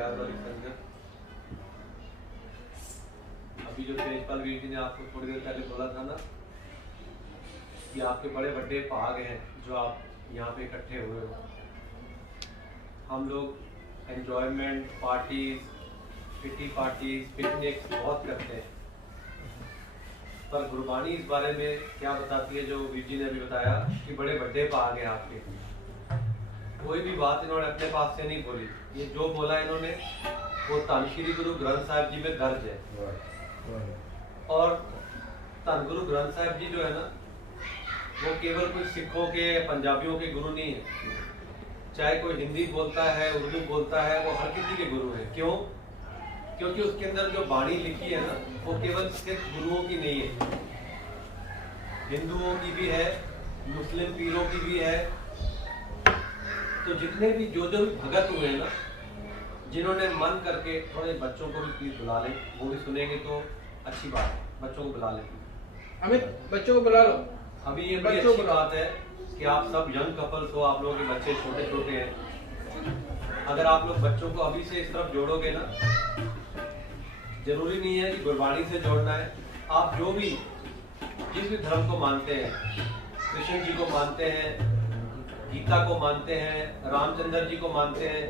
प्यार वाली संगत, अभी जो तेजपाल वीर जी ने आपको थोड़ी देर पहले बोला था ना कि आपके बड़े बड़े भाग हैं जो आप यहाँ पे इकट्ठे हुए हो। हम लोग enjoyment parties, kitty parties, picnics बहुत करते हैं, पर गुरबानी इस बारे में क्या बताती है जो वीर जी ने अभी बताया कि बड़े बड़े भाग हैं आपके। कोई भी बात इन्होंने अपने पास से नहीं बोली, ये जो बोला इन्होंने वो धन श्री गुरु ग्रंथ साहिब जी में दर्ज है। और धन गुरु ग्रंथ साहिब जी जो है ना, वो केवल कुछ सिखों के पंजाबियों के गुरु नहीं है। चाहे कोई हिंदी बोलता है, उर्दू बोलता है, वो हर किसी के गुरु है। क्यों? क्योंकि उसके अंदर जो बाणी लिखी है ना, वो केवल सिख गुरुओं की नहीं है, हिंदुओं की भी है, मुस्लिम पीरों की भी है। तो जितने भी जो भी भगत हुए हैं ना, जिन्होंने मन करके, थोड़े बच्चों को भी प्लीज बुला लें, वो भी सुनेंगे तो अच्छी बात है। बच्चों को बुला लें, अमित बच्चों को बुला लो। अभी ये बड़ी अच्छी बात है कि आप सब यंग कपल्स हो, आप लोगों के बच्चे छोटे छोटे हैं। अगर आप लोग बच्चों को अभी से इस तरफ जोड़ोगे ना, जरूरी नहीं है कि गुरबाणी से जोड़ना है, आप जो भी जिस भी धर्म को मानते हैं, कृष्ण जी को मानते हैं, गीता को मानते हैं, रामचंद्र जी को मानते हैं,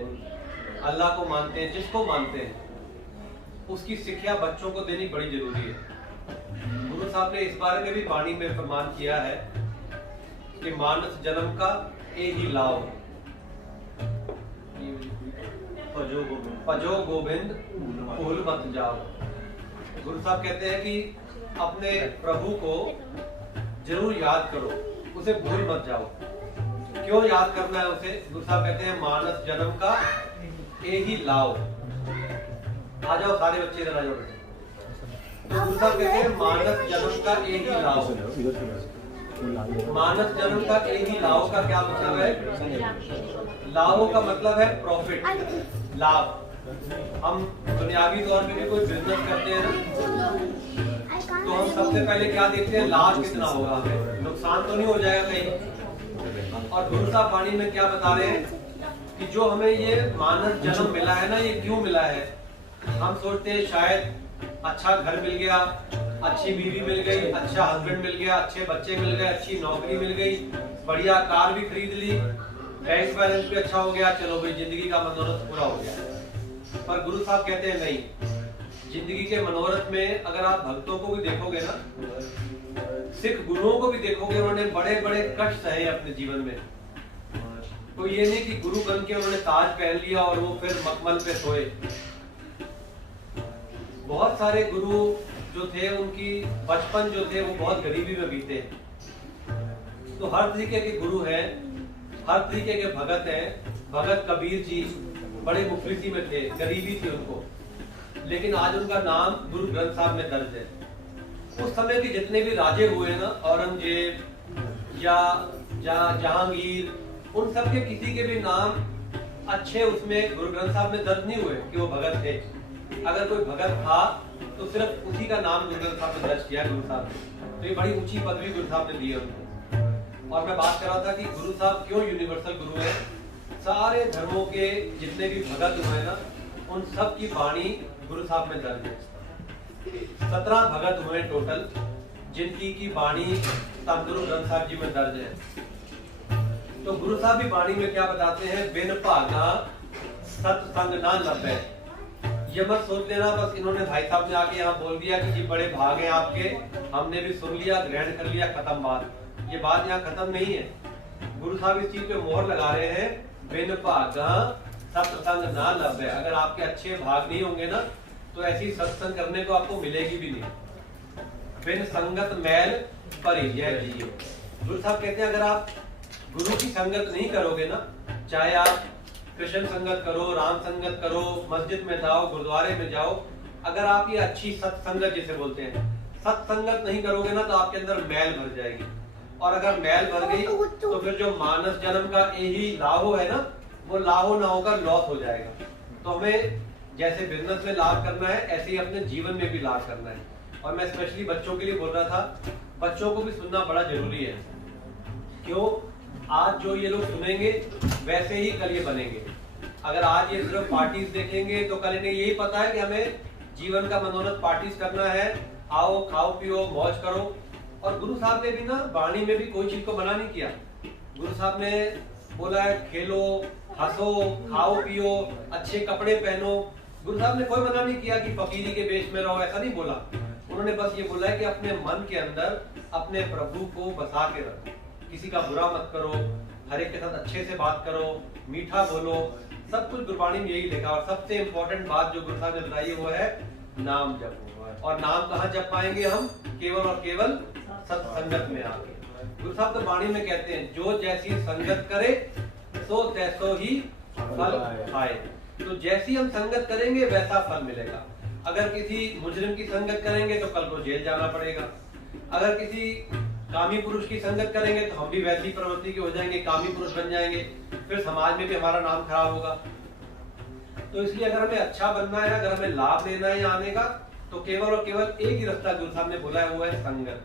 अल्लाह को मानते हैं, जिसको मानते हैं, उसकी शिक्षा बच्चों को देनी बड़ी जरूरी है। गुरु साहब ने इस बारे में भी वाणी में फरमान किया है कि मानस जन्म का ए ही लाओ, पजो गोविंद भूल मत जाओ। गुरु साहब कहते हैं कि अपने प्रभु को जरूर याद करो, उसे भूल मत जाओ। क्यों याद करना है उसे? गुरु साहब कहते हैं मानस जन्म का ए ही लाओ। आ जाओ सारे बच्चे जरा जोड़। तो गुरु साहब कहते हैं मानस जन्म का ए ही लाओ। मानस जन्म का ए ही लाओ का क्या मतलब है? लाओ का मतलब है प्रॉफिट, लाभ। हम दुनियावी तौर पे भी कोई बिजनेस करते हैं ना, तो हम सबसे पहले क्या देखते हैं? लाभ कितना होगा, हमें नुकसान तो नहीं हो जाएगा कहीं। और गुरु साहब वाणी में क्या बता रहे हैं कि जो हमें ये मानस जन्म मिला है ना, ये क्यों मिला है? हम सोचते हैं शायद अच्छा घर मिल गया, अच्छी बीवी मिल गई, अच्छा हस्बैंड मिल गया, अच्छे बच्चे मिल गए, अच्छी नौकरी मिल गई, बढ़िया कार भी खरीद ली, बैंक बैलेंस भी अच्छा हो गया, चलो भाई जिंदगी का मनोरथ पूरा हो गया। पर गुरु साहब कहते हैं नहीं, जिंदगी के मनोरथ में अगर आप भक्तों को भी देखोगे ना, सिख गुरुओं को भी देखोगे, उन्होंने बड़े बड़े कष्ट सहे अपने जीवन में। तो ये नहीं कि गुरु बन के उन्होंने ताज पहन लिया और वो फिर मखमल पे सोए। बहुत सारे गुरु जो थे, उनकी बचपन जो थे वो बहुत गरीबी में बीते। तो हर तरीके के गुरु हैं, हर तरीके के भगत हैं। भगत कबीर जी बड़े मुफलिसी में थे, गरीबी थी उनको, लेकिन आज उनका नाम गुरु ग्रंथ साहब में दर्ज है। उस समय के जितने भी राजे हुए ना, औरंगजेब या जहांगीर, उन सब के किसी के भी नाम अच्छे उसमें गुरु ग्रंथ साहब में दर्ज नहीं हुए कि वो भगत थे। अगर कोई भगत था तो सिर्फ उसी का नाम गुरु ग्रंथ साहब में दर्ज किया गुरु साहब ने। तो ये बड़ी ऊंची पदवी गुरु साहब ने दी है उनको। और मैं बात कर रहा था कि गुरु साहब क्यों यूनिवर्सल गुरु है। सारे धर्मों के जितने भी भगत हुए ना, उन सब की वाणी गुरु साहब में दर्ज है। 17 भगत हुए टोटल, जिनकी की वाणी गुरु ग्रंथ साहब जी में दर्ज है। तो गुरु साहब भी वाणी में क्या बताते हैं? बिन भागा सत्संग ना लभे। ये मत सोच लेना बस इन्होंने, भाई साहब ने आके यहाँ बोल दिया कि जी बड़े भाग हैं आपके, हमने भी सुन लिया, ग्रहण कर लिया, खत्म बात। ये बात यहाँ खत्म नहीं है। गुरु साहब इस चीज पे मोहर लगा रहे हैं, बिन भागा सत्संग ना लभे। अगर आपके अच्छे भाग नहीं होंगे ना, तो ऐसी सत्संग करने को आपको मिलेगी भी नहीं। बिन संगत मैल परिजय जियो। गुरु साहब कहते हैं अगर आप गुरु की संगत नहीं करोगे ना, चाहे आप कृष्ण संगत करो, राम संगत करो, मस्जिद में जाओ, गुरुद्वारे में जाओ, अगर आप ये अच्छी सत्संगत जिसे बोलते हैं, सत्संगत नहीं करोगे ना, तो आपके अंदर मैल भर जाएगी। और अगर मैल भर गई तो फिर जो मानस जन्म का यही लाहो है ना, वो लाहो ना होकर लॉस हो जाएगा। तो हमें जैसे बिजनेस में लाभ करना है, ऐसे ही अपने जीवन में भी लाभ करना है। और मैं स्पेशली बच्चों के लिए बोल रहा था, बच्चों को भी सुनना बड़ा जरूरी है। क्यों? आज जो ये लोग सुनेंगे वैसे ही कल ये बनेंगे। अगर आज ये सिर्फ पार्टीज देखेंगे तो कल इन्हें यही पता है कि हमें जीवन का मनोरथ पार्टीज करना है, आओ खाओ पियो मौज करो। और गुरु साहब ने भी ना वाणी में भी कोई चीज को मना नहीं किया। गुरु साहब ने बोला है खेलो, हंसो, खाओ पियो, अच्छे कपड़े पहनो। गुरु साहब ने कोई मना नहीं किया कि फकीरी के वेश में रहो, ऐसा नहीं बोला। उन्होंने बस ये बोला है कि अपने मन के अंदर अपने प्रभु को बसा के रखो, किसी का बुरा मत करो, हर एक के साथ अच्छे से बात करो, मीठा बोलो। सब कुछ गुरबाणी में यही लिखा। और सबसे इंपॉर्टेंट बात जो गुरु साहब ने बताई वो है नाम जप। और नाम कहाँ जप पाएंगे हम? केवल और केवल सत्संगत में आके। गुरु साहब तो वाणी में कहते हैं जो जैसी संगत करे सो तैसो ही फल खाए। तो जैसी हम संगत करेंगे वैसा फल मिलेगा। अगर किसी मुजरिम की संगत करेंगे तो कल को जेल जाना पड़ेगा। अगर किसी कामी पुरुष की संगत करेंगे तो हम भी वैसी प्रवृत्ति के हो जाएंगे, कामी पुरुष बन जाएंगे, फिर समाज में भी हमारा नाम खराब होगा। तो इसलिए अगर हमें अच्छा बनना है, अगर हमें लाभ लेना है आने का, तो केवल और केवल एक ही रास्ता गुरु साहब ने बोला है, वो है संगत।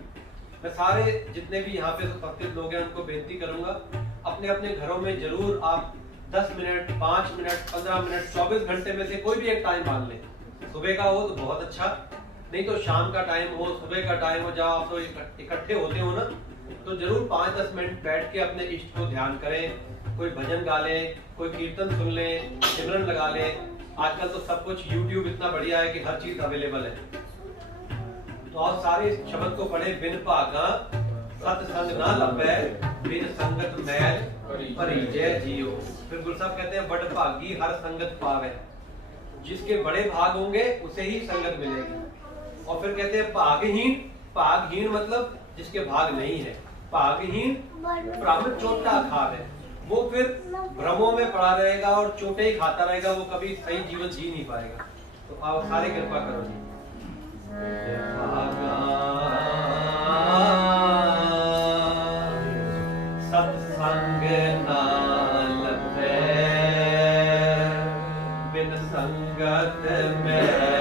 मैं सारे जितने भी यहाँ पे उपस्थित लोग हैं उनको बेनती करूंगा, अपने अपने घरों में जरूर आप 10 मिनट, 5 मिनट, 15 मिनट, 24 घंटे में से कोई भी एक टाइम मान लें। सुबह का हो तो बहुत अच्छा, नहीं तो शाम का टाइम हो, सुबह का टाइम हो, जब आप तो इकट्ठे होते हो ना, तो जरूर 5-10 मिनट बैठ के अपने इष्ट को ध्यान करें। कोई भजन गा लें, कोई कीर्तन सुन लें, सिमरन लगा लें। आजकल तो सब कुछ YouTube इतना बढ़िया है कि हर चीज अवेलेबल है। तो आप सारे इस शब्द को पढ़े, बिन भागा सत्संग ना लभै, बिन संगत मैल परिजय जियो। फिर गुरु साहब कहते हैं बड़ भागी हर संगत पावे। जिसके बड़े भाग होंगे उसे ही संगत मिलेगी। और फिर कहते हैं भागहीन, भागहीन मतलब जिसके भाग नहीं है। भागहीन ब्राह्मण चोटा खावे, वो फिर भ्रमों में पड़ा रहेगा और चोटे ही खाता रहेगा, वो कभी सही जीवन जी नहीं पाएगा। तो आप सारे कृपा करो जी। सत्संग ना लभै, बिन संगत में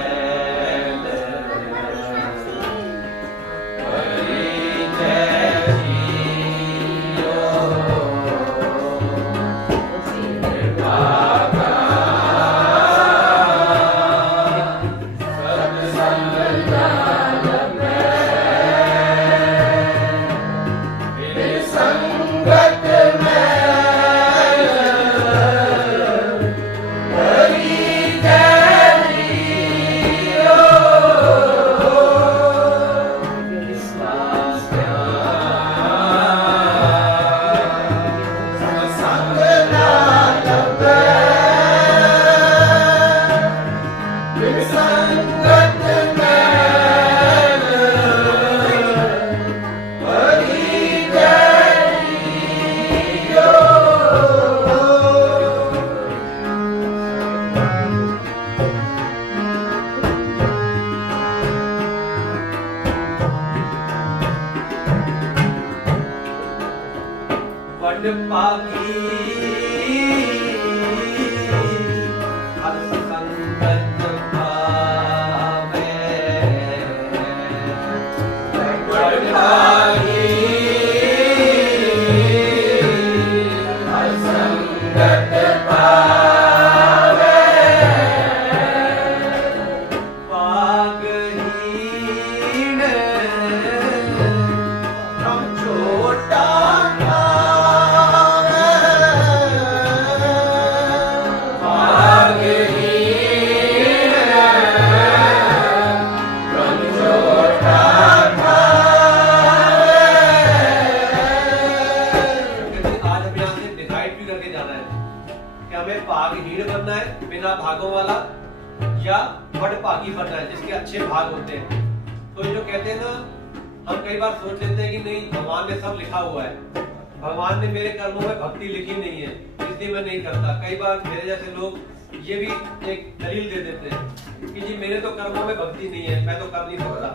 भगवान ने मेरे कर्मों में भक्ति लिखी नहीं है इसलिए मैं नहीं करता। कई बार मेरे जैसे लोग ये भी एक दलील दे देते हैं कि जी मेरे तो कर्मों में भक्ति नहीं है, मैं तो कर नहीं सकता।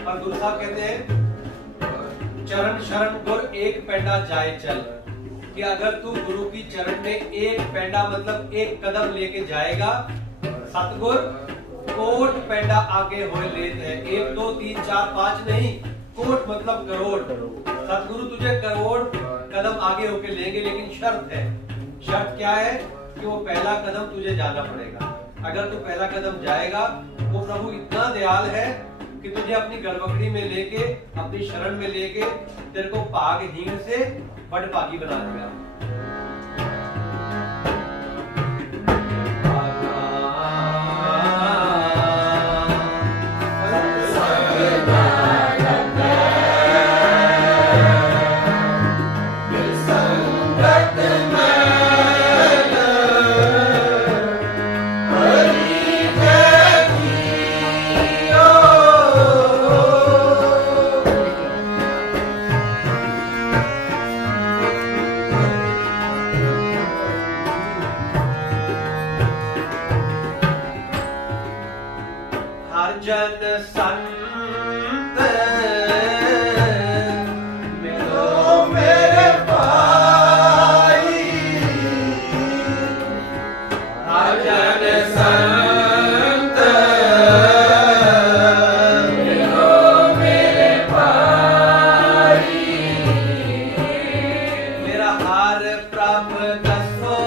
पर गुरु साहब कहते हैं चरण शरण गुर एक पैंडा जाए चल, कि अगर तू गुरु की चरण में एक पैंडा मतलब एक कदम लेके जाएगा, सतगुर कोट पैंडा आगे होए लेत है। 1 2 3 4 5 नहीं, कोट मतलब करोड़। सतगुरु तुझे करोड़ कदम आगे होके लेंगे, लेकिन शर्त है। शर्त क्या है? कि वो पहला कदम तुझे जाना पड़ेगा। अगर तू पहला कदम जाएगा वो प्रभु इतना दयाल है कि तुझे अपनी गलबकड़ी में लेके, अपनी शरण में लेके तेरे को पागहीन से बड़पागी बना देगा। जन संत मिलो मेरे भाई, जन संत मिलो मेरे भाई, मेरा हार प्रभु दसो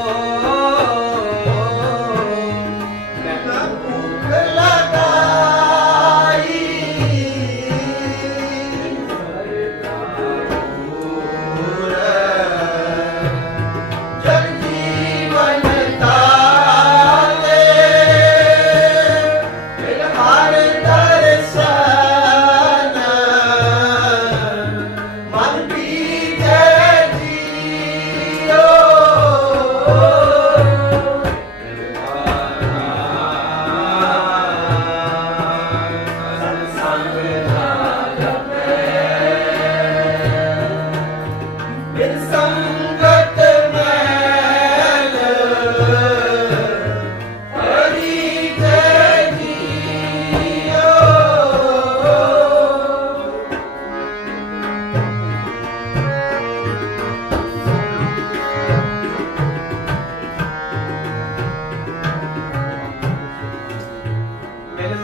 मैं भूख लगा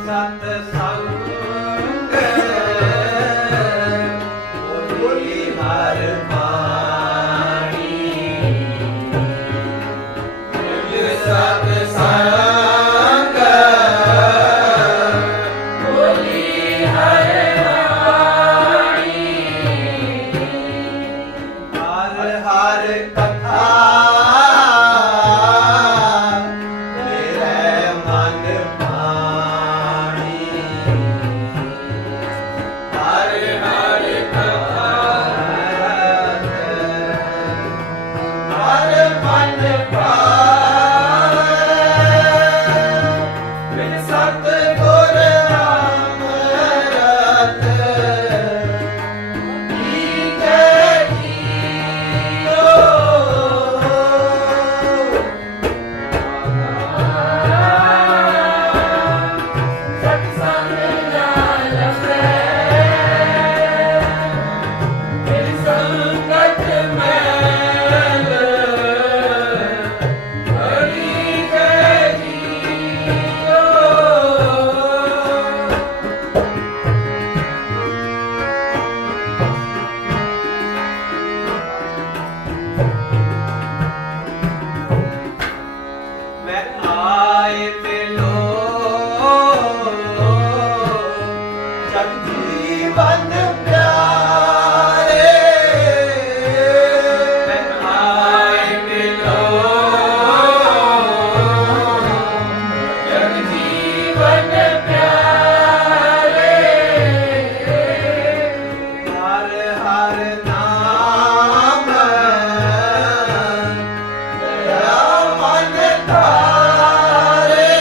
सत संग बोली हर वाणी, सत संग बोली हर वाणी, हर हर कथा जीवन प्यारे, मैं आए मिलो जग जीवन प्यारे, हर हर नाम दया मन तारे,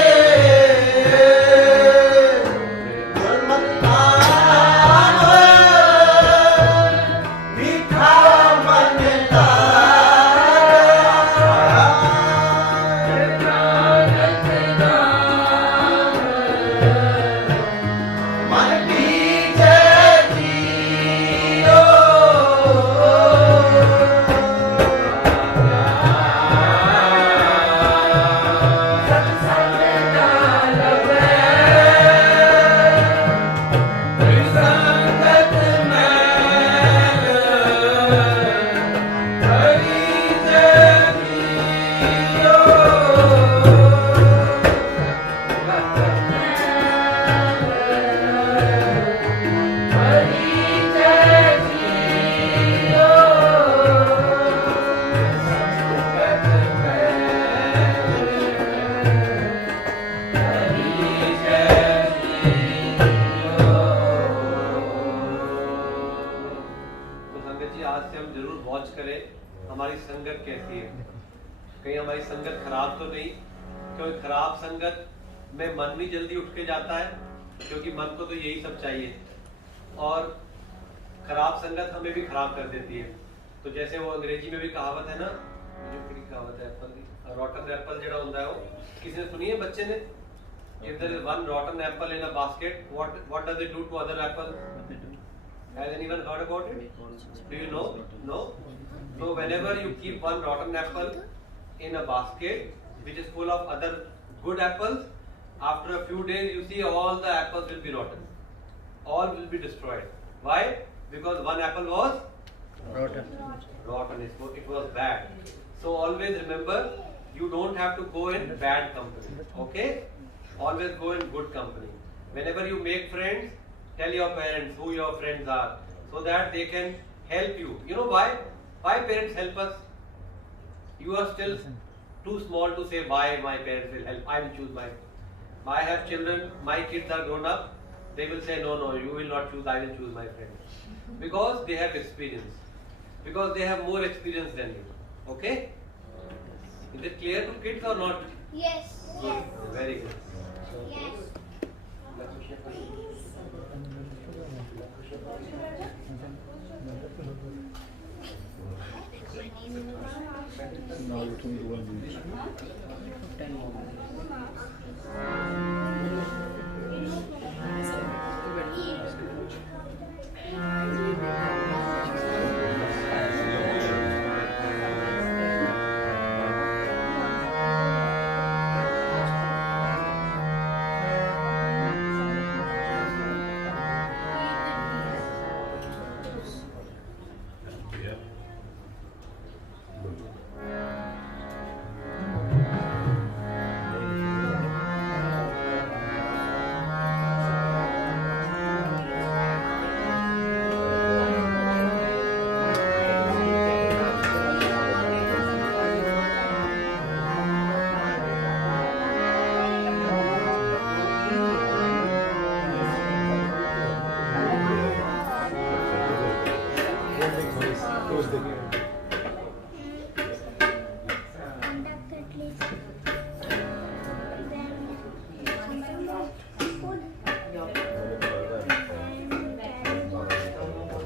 हमारी संगत कैसी है, कहीं हमारी संगत खराब तो नहीं, क्योंकि खराब संगत में मन भी जल्दी उठ के जाता है, क्योंकि मन को तो यही सब चाहिए, और खराब संगत हमें भी खराब कर देती है। तो जैसे वो अंग्रेजी में भी कहावत है ना, जो कहावत है एप्पल की, रॉटन एप्पल जड़ा होता है, वो किसी ने सुनी है बच्चे ने? If there is one rotten apple in a basket, what does it do to other apple? Has anyone heard about it? Do you know? No. So whenever you keep one rotten apple in a basket which is full of other good apples, after a few days you see all the apples will be rotten. All will be destroyed. Why? Because one apple was rotten. It was bad. So always remember, you don't have to go in bad company. Okay? Always go in good company. Whenever you make friends, tell your parents who your friends are, so that they can help you. You know why? Why parents help us? You are still too small to say why my parents will help. I will choose my. I have children. My kids are grown up. They will say no, you will not choose. I will choose my friends, because they have experience. Because they have more experience than you. Okay? Is it clear to kids or not? Yes. Good. Very good. Yes.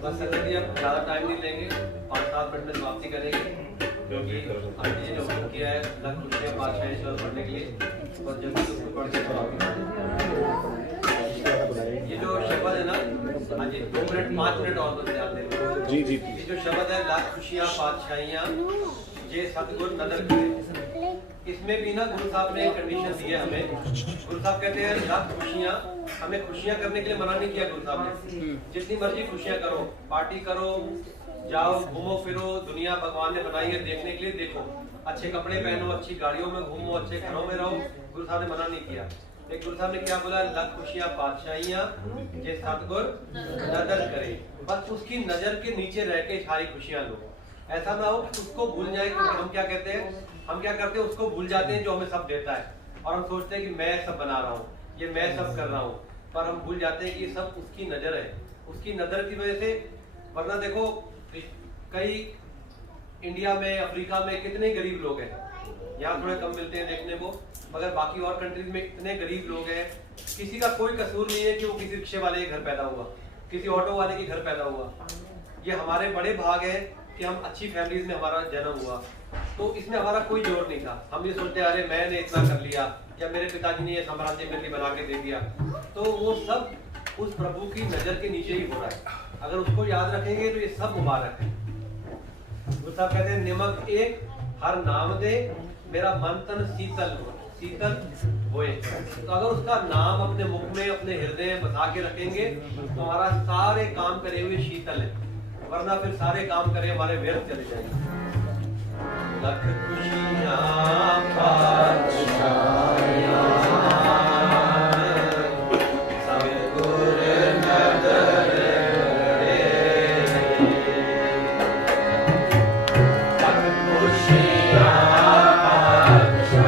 बस संगत जी, अब ज़्यादा time नहीं लेंगे, 5-7 minute में समाप्ति करेंगे, क्योंकि आंटी जी ने हुक्म किया है लग खुशियाँ बादशाह ईश्वर पढ़ने के लिए, और जल्दी उसको पढ़ के ये जो शब्द है ना, हाँ जी, 2 मिनट 5 मिनट और बस ध्यान दें। जी ये जो शब्द है लाख खुशियाँ बादशाहियाँ ये सतगुर नदर करे, इसमें भी ना गुरु साहब ने एक कंडीशन दी है हमें। गुरु साहब कहते हैं लाख खुशियाँ, हमें खुशियाँ करने के लिए मना नहीं किया गुरु साहब ने। जितनी मर्जी खुशियाँ करो, पार्टी करो, जाओ घूमो फिरो, दुनिया भगवान ने बनाई है देखने के लिए, देखो, अच्छे कपड़े पहनो, अच्छी गाड़ियों में घूमो, अच्छे घरों में रहो, गुरु साहब ने मना नहीं किया। एक गुरु साहब ने क्या बोला? लाख खुशियाँ बादशाहियाँ ये सतगुर नदर करे, बस उसकी नजर के नीचे रह के सारी खुशियाँ लो। ऐसा ना हो कि उसको भूल जाए, क्योंकि हम क्या कहते हैं, हम क्या करते हैं, उसको भूल जाते हैं जो हमें सब देता है, और हम सोचते हैं कि मैं सब बना रहा हूँ, ये मैं सब कर रहा हूँ, पर हम भूल जाते हैं कि ये सब उसकी नजर है, उसकी नजर की वजह से। वरना देखो, कई इंडिया में, अफ्रीका में कितने गरीब लोग हैं, यहाँ थोड़े कम मिलते हैं देखने को, मगर बाकी और कंट्रीज में इतने गरीब लोग हैं, किसी का कोई कसूर नहीं है कि वो किसी रिक्शे वाले के घर पैदा हुआ, किसी ऑटो वाले के घर पैदा हुआ। ये हमारे बड़े भाग है कि हम अच्छी फैमिलीज में हमारा जन्म हुआ, तो इसमें हमारा कोई जोर नहीं था। हम ये सोचते अरे मैंने इतना कर लिया, या मेरे पिताजी ने ये साम्राज्य मेरे लिए बना के दे दिया, तो वो सब उस प्रभु की नजर के नीचे ही हो रहा है। अगर उसको याद रखेंगे तो ये सब मुबारक है। गुरु साहब कहते हैं निमक एक हर नाम दे, मेरा मन तन शीतल होए। तो अगर उसका नाम अपने मुख में, अपने हृदय में बसा के रखेंगे तो हमारा सारे काम करे हुए शीतल है, वरना फिर सारे काम करे हमारे व्यर्थ चले जाएंगे। लख खुशियाँ Bye.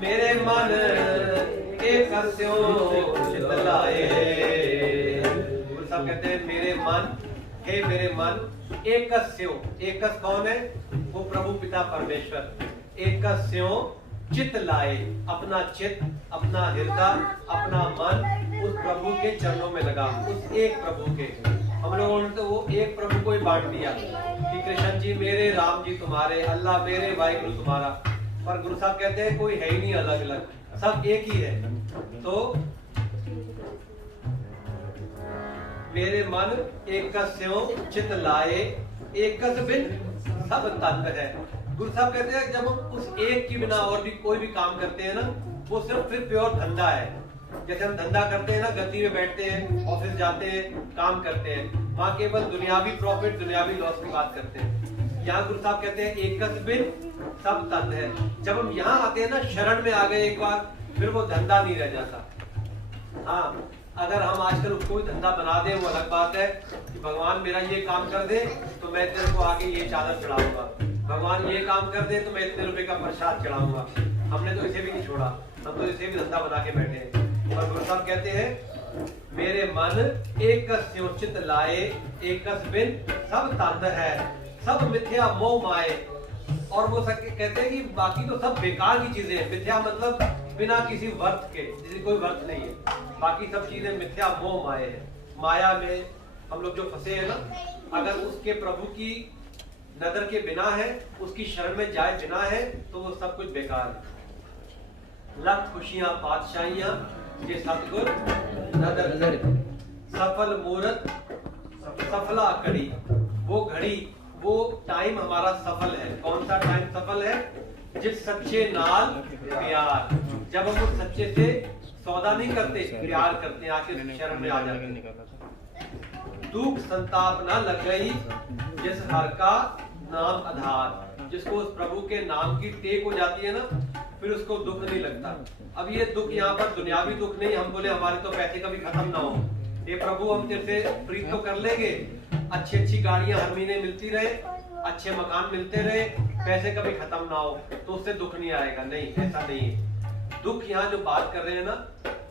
मेरे मन एक चितलाए। गुरु साहब कहते हैं मेरे मन, हे मेरे मन, एकस कौन है? वो प्रभु पिता परमेश्वर। एकस्यो चित लाए, अपना चित, अपना हृदय, अपना मन उस प्रभु के चरणों में लगा, उस एक प्रभु के। हम लोगों ने तो वो एक प्रभु को ही बांट दिया कि कृष्ण जी मेरे, राम जी तुम्हारे, अल्लाह मेरे, वाहिगुरु तुम्हारा। पर गुरु साहब कहते हैं कोई है ही नहीं अलग अलग, सब एक ही है। तो मेरे मन एकस्यो चित लाए, एकस बिन सब तत्व है। गुरु साहब कहते हैं जब हम उस एक की बिना और भी कोई भी काम करते हैं ना, वो सिर्फ फिर प्योर धंधा है। जैसे हम धंधा करते हैं ना, गद्दी में बैठते हैं, ऑफिस जाते हैं, काम करते हैं, वहां केवल दुनियावी प्रॉफिट, दुनियावी लॉस की बात करते हैं। यहाँ गुरु साहब कहते हैं एकस बिन सब तत्व है। जब हम यहाँ आते हैं ना, शरण में आ गए एक बार, फिर वो धंधा नहीं रह जाता। हाँ, अगर हम आजकल उसको भी धंधा बना दें, वो अलग बात है कि भगवान मेरा ये काम कर दे तो मैं तेरे को आगे ये चादर चढ़ाऊंगा, भगवान ये काम कर दे तो मैं इतने रुपए का प्रसाद चढ़ाऊंगा। हमने तो इसे भी नहीं छोड़ा, हम तो इसे भी धंधा बना के बैठे हैं। और गुरु साहब कहते हैं मेरे मन एकस्यो चित लाए, एकस बिन सब तत्व है, सब मिथ्या मोह माए। और वो कहते हैं कि बाकी तो सब बेकार की चीजें हैं। मिथ्या मतलब बिना किसी वर्थ के, जिसकी कोई वर्थ नहीं है, बाकी सब चीजें मिथ्या मोह माए है। माया में हम लोग जो फंसे हैं ना, अगर उसके प्रभु की नजर के बिना है, उसकी शरण में जाए बिना है, तो वो सब कुछ बेकार है। लख खुशियां बादशाहियां ये सतगुर नदर, सफल मूरत सफला कड़ी। वो घड़ी, वो टाइम हमारा सफल है। कौन सा टाइम सफल है? जिस सच्चे नाल प्यार। जब हम उस सच्चे से सौदा नहीं करते, प्यार करते हैं, आके शरण में आ जाते हैं। दुख संताप न लग गई, जिस हर का नाम आधार। जिसको उस प्रभु के नाम की टेक हो जाती है ना, फिर उसको दुख नहीं लगता। अब ये दुख यहाँ पर दुनियावी दुख नहीं, हम बोले हमारे तो पैसे कभी खत्म ना हो, ये प्रभु हम तेरे से प्रीत तो कर लेंगे, अच्छी अच्छी गाड़ियां हर महीने मिलती रहे, अच्छे मकान मिलते रहे, पैसे कभी खत्म ना हो, तो उससे दुख नहीं आएगा। नहीं, ऐसा नहीं है। दुख यहाँ जो बात कर रहे हैं ना,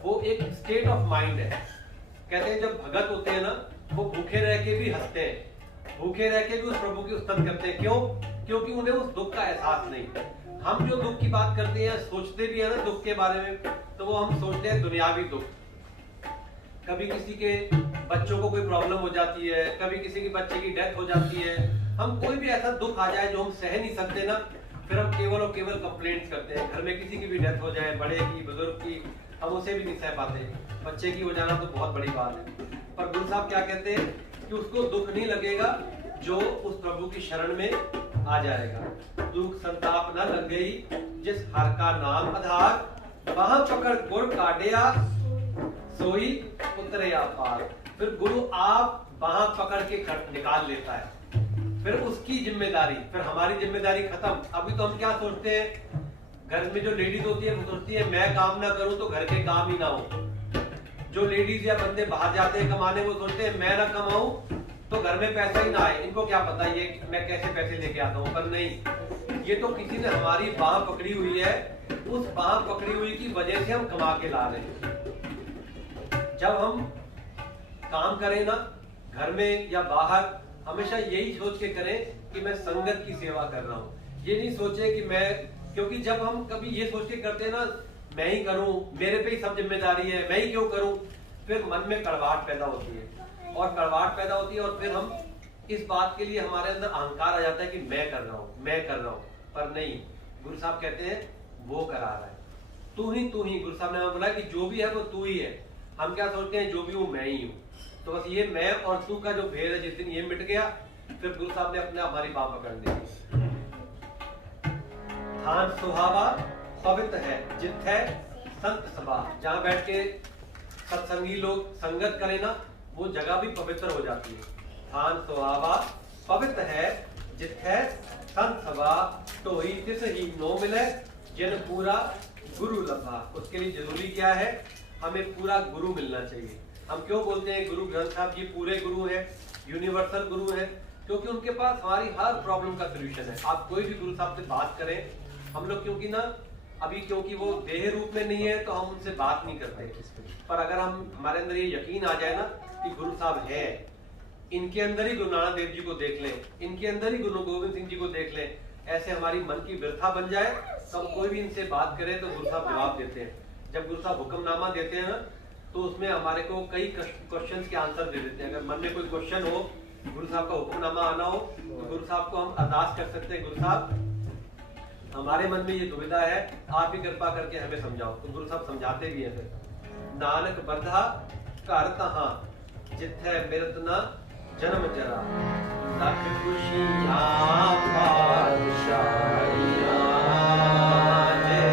वो एक स्टेट ऑफ माइंड है। कहते हैं जब भगत होते हैं ना, वो भूखे रह के भी हंसते हैं, भूखे रह के भी उस प्रभु की स्तुति करते हैं। क्यों? क्योंकि उन्हें उस दुख का एहसास नहीं। हम जो दुख की बात करते हैं, सोचते भी है ना दुख के बारे में, तो वो हम सोचते हैं दुनियावी दुख। कभी किसी के बच्चों को कोई प्रॉब्लम हो जाती है, कभी किसी के बच्चे की डेथ हो जाती है, हम कोई भी ऐसा दुख आ जाए जो हम सह नहीं सकते ना, फिर हम केवल और केवल कंप्लेंट्स करते हैं। घर में किसी की भी डेथ हो जाए, बड़े की, बुजुर्ग की, हम उसे भी नहीं सह पाते। बच्चे की हो जाना तो बहुत बड़ी बात है। पर गुरु साहब क्या कहते हैं कि उसको दुख नहीं लगेगा जो उस प्रभु की शरण में आ जाएगा। दुख संताप न लग गई, जिस हर का नाम आधार। वहां पकड़ गुर काटिया, सोई उतरिया पार। फिर गुरु आप वहां पकड़ के निकाल लेता है, फिर उसकी जिम्मेदारी, फिर हमारी जिम्मेदारी खत्म। अभी तो हम क्या सोचते हैं, घर में जो लेडीज होती है वो सोचती है मैं काम ना करूं तो घर के काम ही ना हो। जो लेडीज या बंदे बाहर जाते हैं कमाने, वो सोचते हैं मैं ना कमाऊं तो घर में पैसा ही ना आए। इनको क्या पता ये मैं कैसे पैसे लेके आता हूँ। पर नहीं, ये तो किसी ने हमारी बाह पकड़ी हुई है, उस बाह पकड़ी हुई की वजह से हम कमा के ला रहे हैं। जब हम काम करें ना, घर में या बाहर, हमेशा यही सोच के करें कि मैं संगत की सेवा कर रहा हूँ। ये नहीं सोचे कि मैं, क्योंकि जब हम कभी ये सोच के करते हैं ना मैं ही करूं, मेरे पे ही सब जिम्मेदारी है, मैं ही क्यों करूं, फिर मन में कड़वाहट पैदा होती है और कड़वाहट पैदा होती है और फिर हम इस बात के लिए हमारे अंदर अहंकार आ जाता है कि मैं कर रहा हूं, मैं कर रहा हूं। पर नहीं, गुरु साहब कहते हैं वो करा रहा है, तू ही गुरु साहब ने हमें बोला कि जो भी है वो तू ही है। हम क्या सोचते हैं जो भी हूं मैं ही हूं। तो बस ये मैं और तू का जो भेद है, जिस दिन ये मिट गया फिर गुरु साहब ने अपने हमारी बात पकड़ ली। थान सुहावा पवित्र है जित्थै संत सभा, जहां बैठ के सत्संगी लोग संगत करें ना वो जगह भी पवित्र हो जाती है। थान सुहावा पवित्र है जित्थै संत सभा, तो ही तिस ही नो मिले जिन पूरा गुरु लभा। उसके लिए जरूरी क्या है, हमें पूरा गुरु मिलना चाहिए। हम क्यों बोलते हैं गुरु ग्रंथ साहब जी पूरे गुरु हैं, यूनिवर्सल गुरु हैं, क्योंकि उनके पास हमारी हर प्रॉब्लम का सोल्यूशन है। आप कोई भी गुरु साहब से बात करें, हम लोग क्योंकि ना अभी क्योंकि वो देह रूप में नहीं है तो हम उनसे बात नहीं करते, पर अगर हम हमारे अंदर ये यकीन आ जाए ना कि गुरु साहब है, इनके अंदर ही गुरु नानक देव जी को देख लें, इनके अंदर ही गुरु गोविंद सिंह जी को देख लें, ऐसे हमारी मन की व्यथा बन जाए तो हम कोई भी इनसे बात करें तो गुरु साहब जवाब देते हैं। जब गुरु साहब हुक्मनामा देते हैं ना तो उसमें हमारे को कई क्वेश्चंस के आंसर दे देते हैं। अगर मन में कोई क्वेश्चन हो, गुरु साहब का हुक्मनामा आना हो तो गुरु साहब को हम अरदास कर सकते हैं, गुरु साहब हमारे मन में ये दुविधा है, आप ही कृपा करके हमें समझाओ। तो गुरु साहब समझाते भी हैं। फिर नानक बंधा घर तहां जिथे मिरत न जन्म जरा, लख खुशियां पातशाहियां जे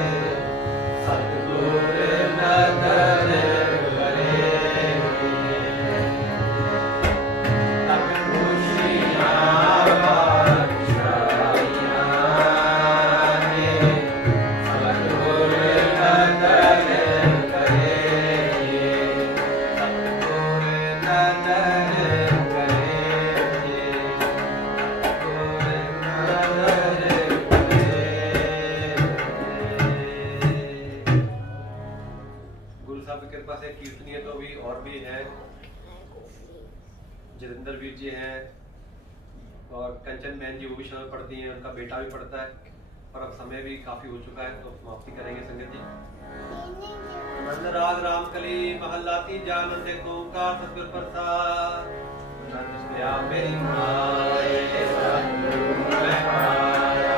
सतगुर नदर करे, लख खुशियां कीर्तनीय तो भी और भी है, जितेंद्र वीर जी हैं और कंचन बहन जी वो भी शरण पढ़ती हैं, उनका बेटा भी पढ़ता है। और अब समय भी काफी हो चुका है तो समाप्ति करेंगे संगत जी। नंद राग रामकली महल्ला तीजा, नंद एक ओंकार सतगुर प्रसाद, नंद स्नेहा मेरी माए सतगुरु मैं पाया,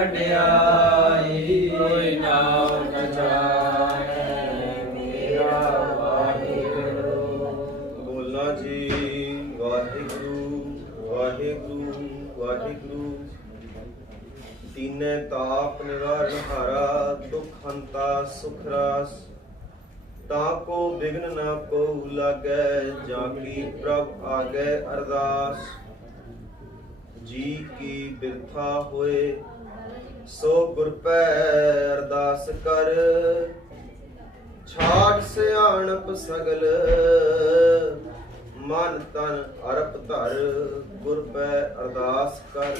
ਵਡਿਆਈ ਕੋਈ ਨਾਮ ਨ ਜਾਣੈ ਮੇਰਾ ਵਾਹਿਗੁਰੂ। ਬੋਲਾਂ ਜੀ ਵਾਹਿਗੁਰੂ ਵਾਹਿਗੁਰੂ ਵਾਹਿਗੁਰੂ। ਦੀਨੈ ਤਾਪ ਨਿਵਾਰਨ ਹਾਰਾ ਦੁਖ ਹੰਤਾ ਸੁਖ ਰਾਸ। ਤਾਕੋ ਬਿਘਨ ਨਾ ਕੋ ਲਾਗੈ ਜਾਂ ਕੀ ਪ੍ਰਭ ਆਗੈ ਅਰਦਾਸ। ਜੀ ਕੀ ਬਿਰਥਾ ਹੋਏ ਸੋ ਗੁਰ ਪੈ ਅਰਦਾਸ ਕਰ। ਛਾਟ ਸਿਆਣਪ ਸਗਲ ਮਨ ਤਨ ਅਰਪ ਧਰ। ਗੁਰ ਪੈ ਅਰਦਾਸ ਕਰ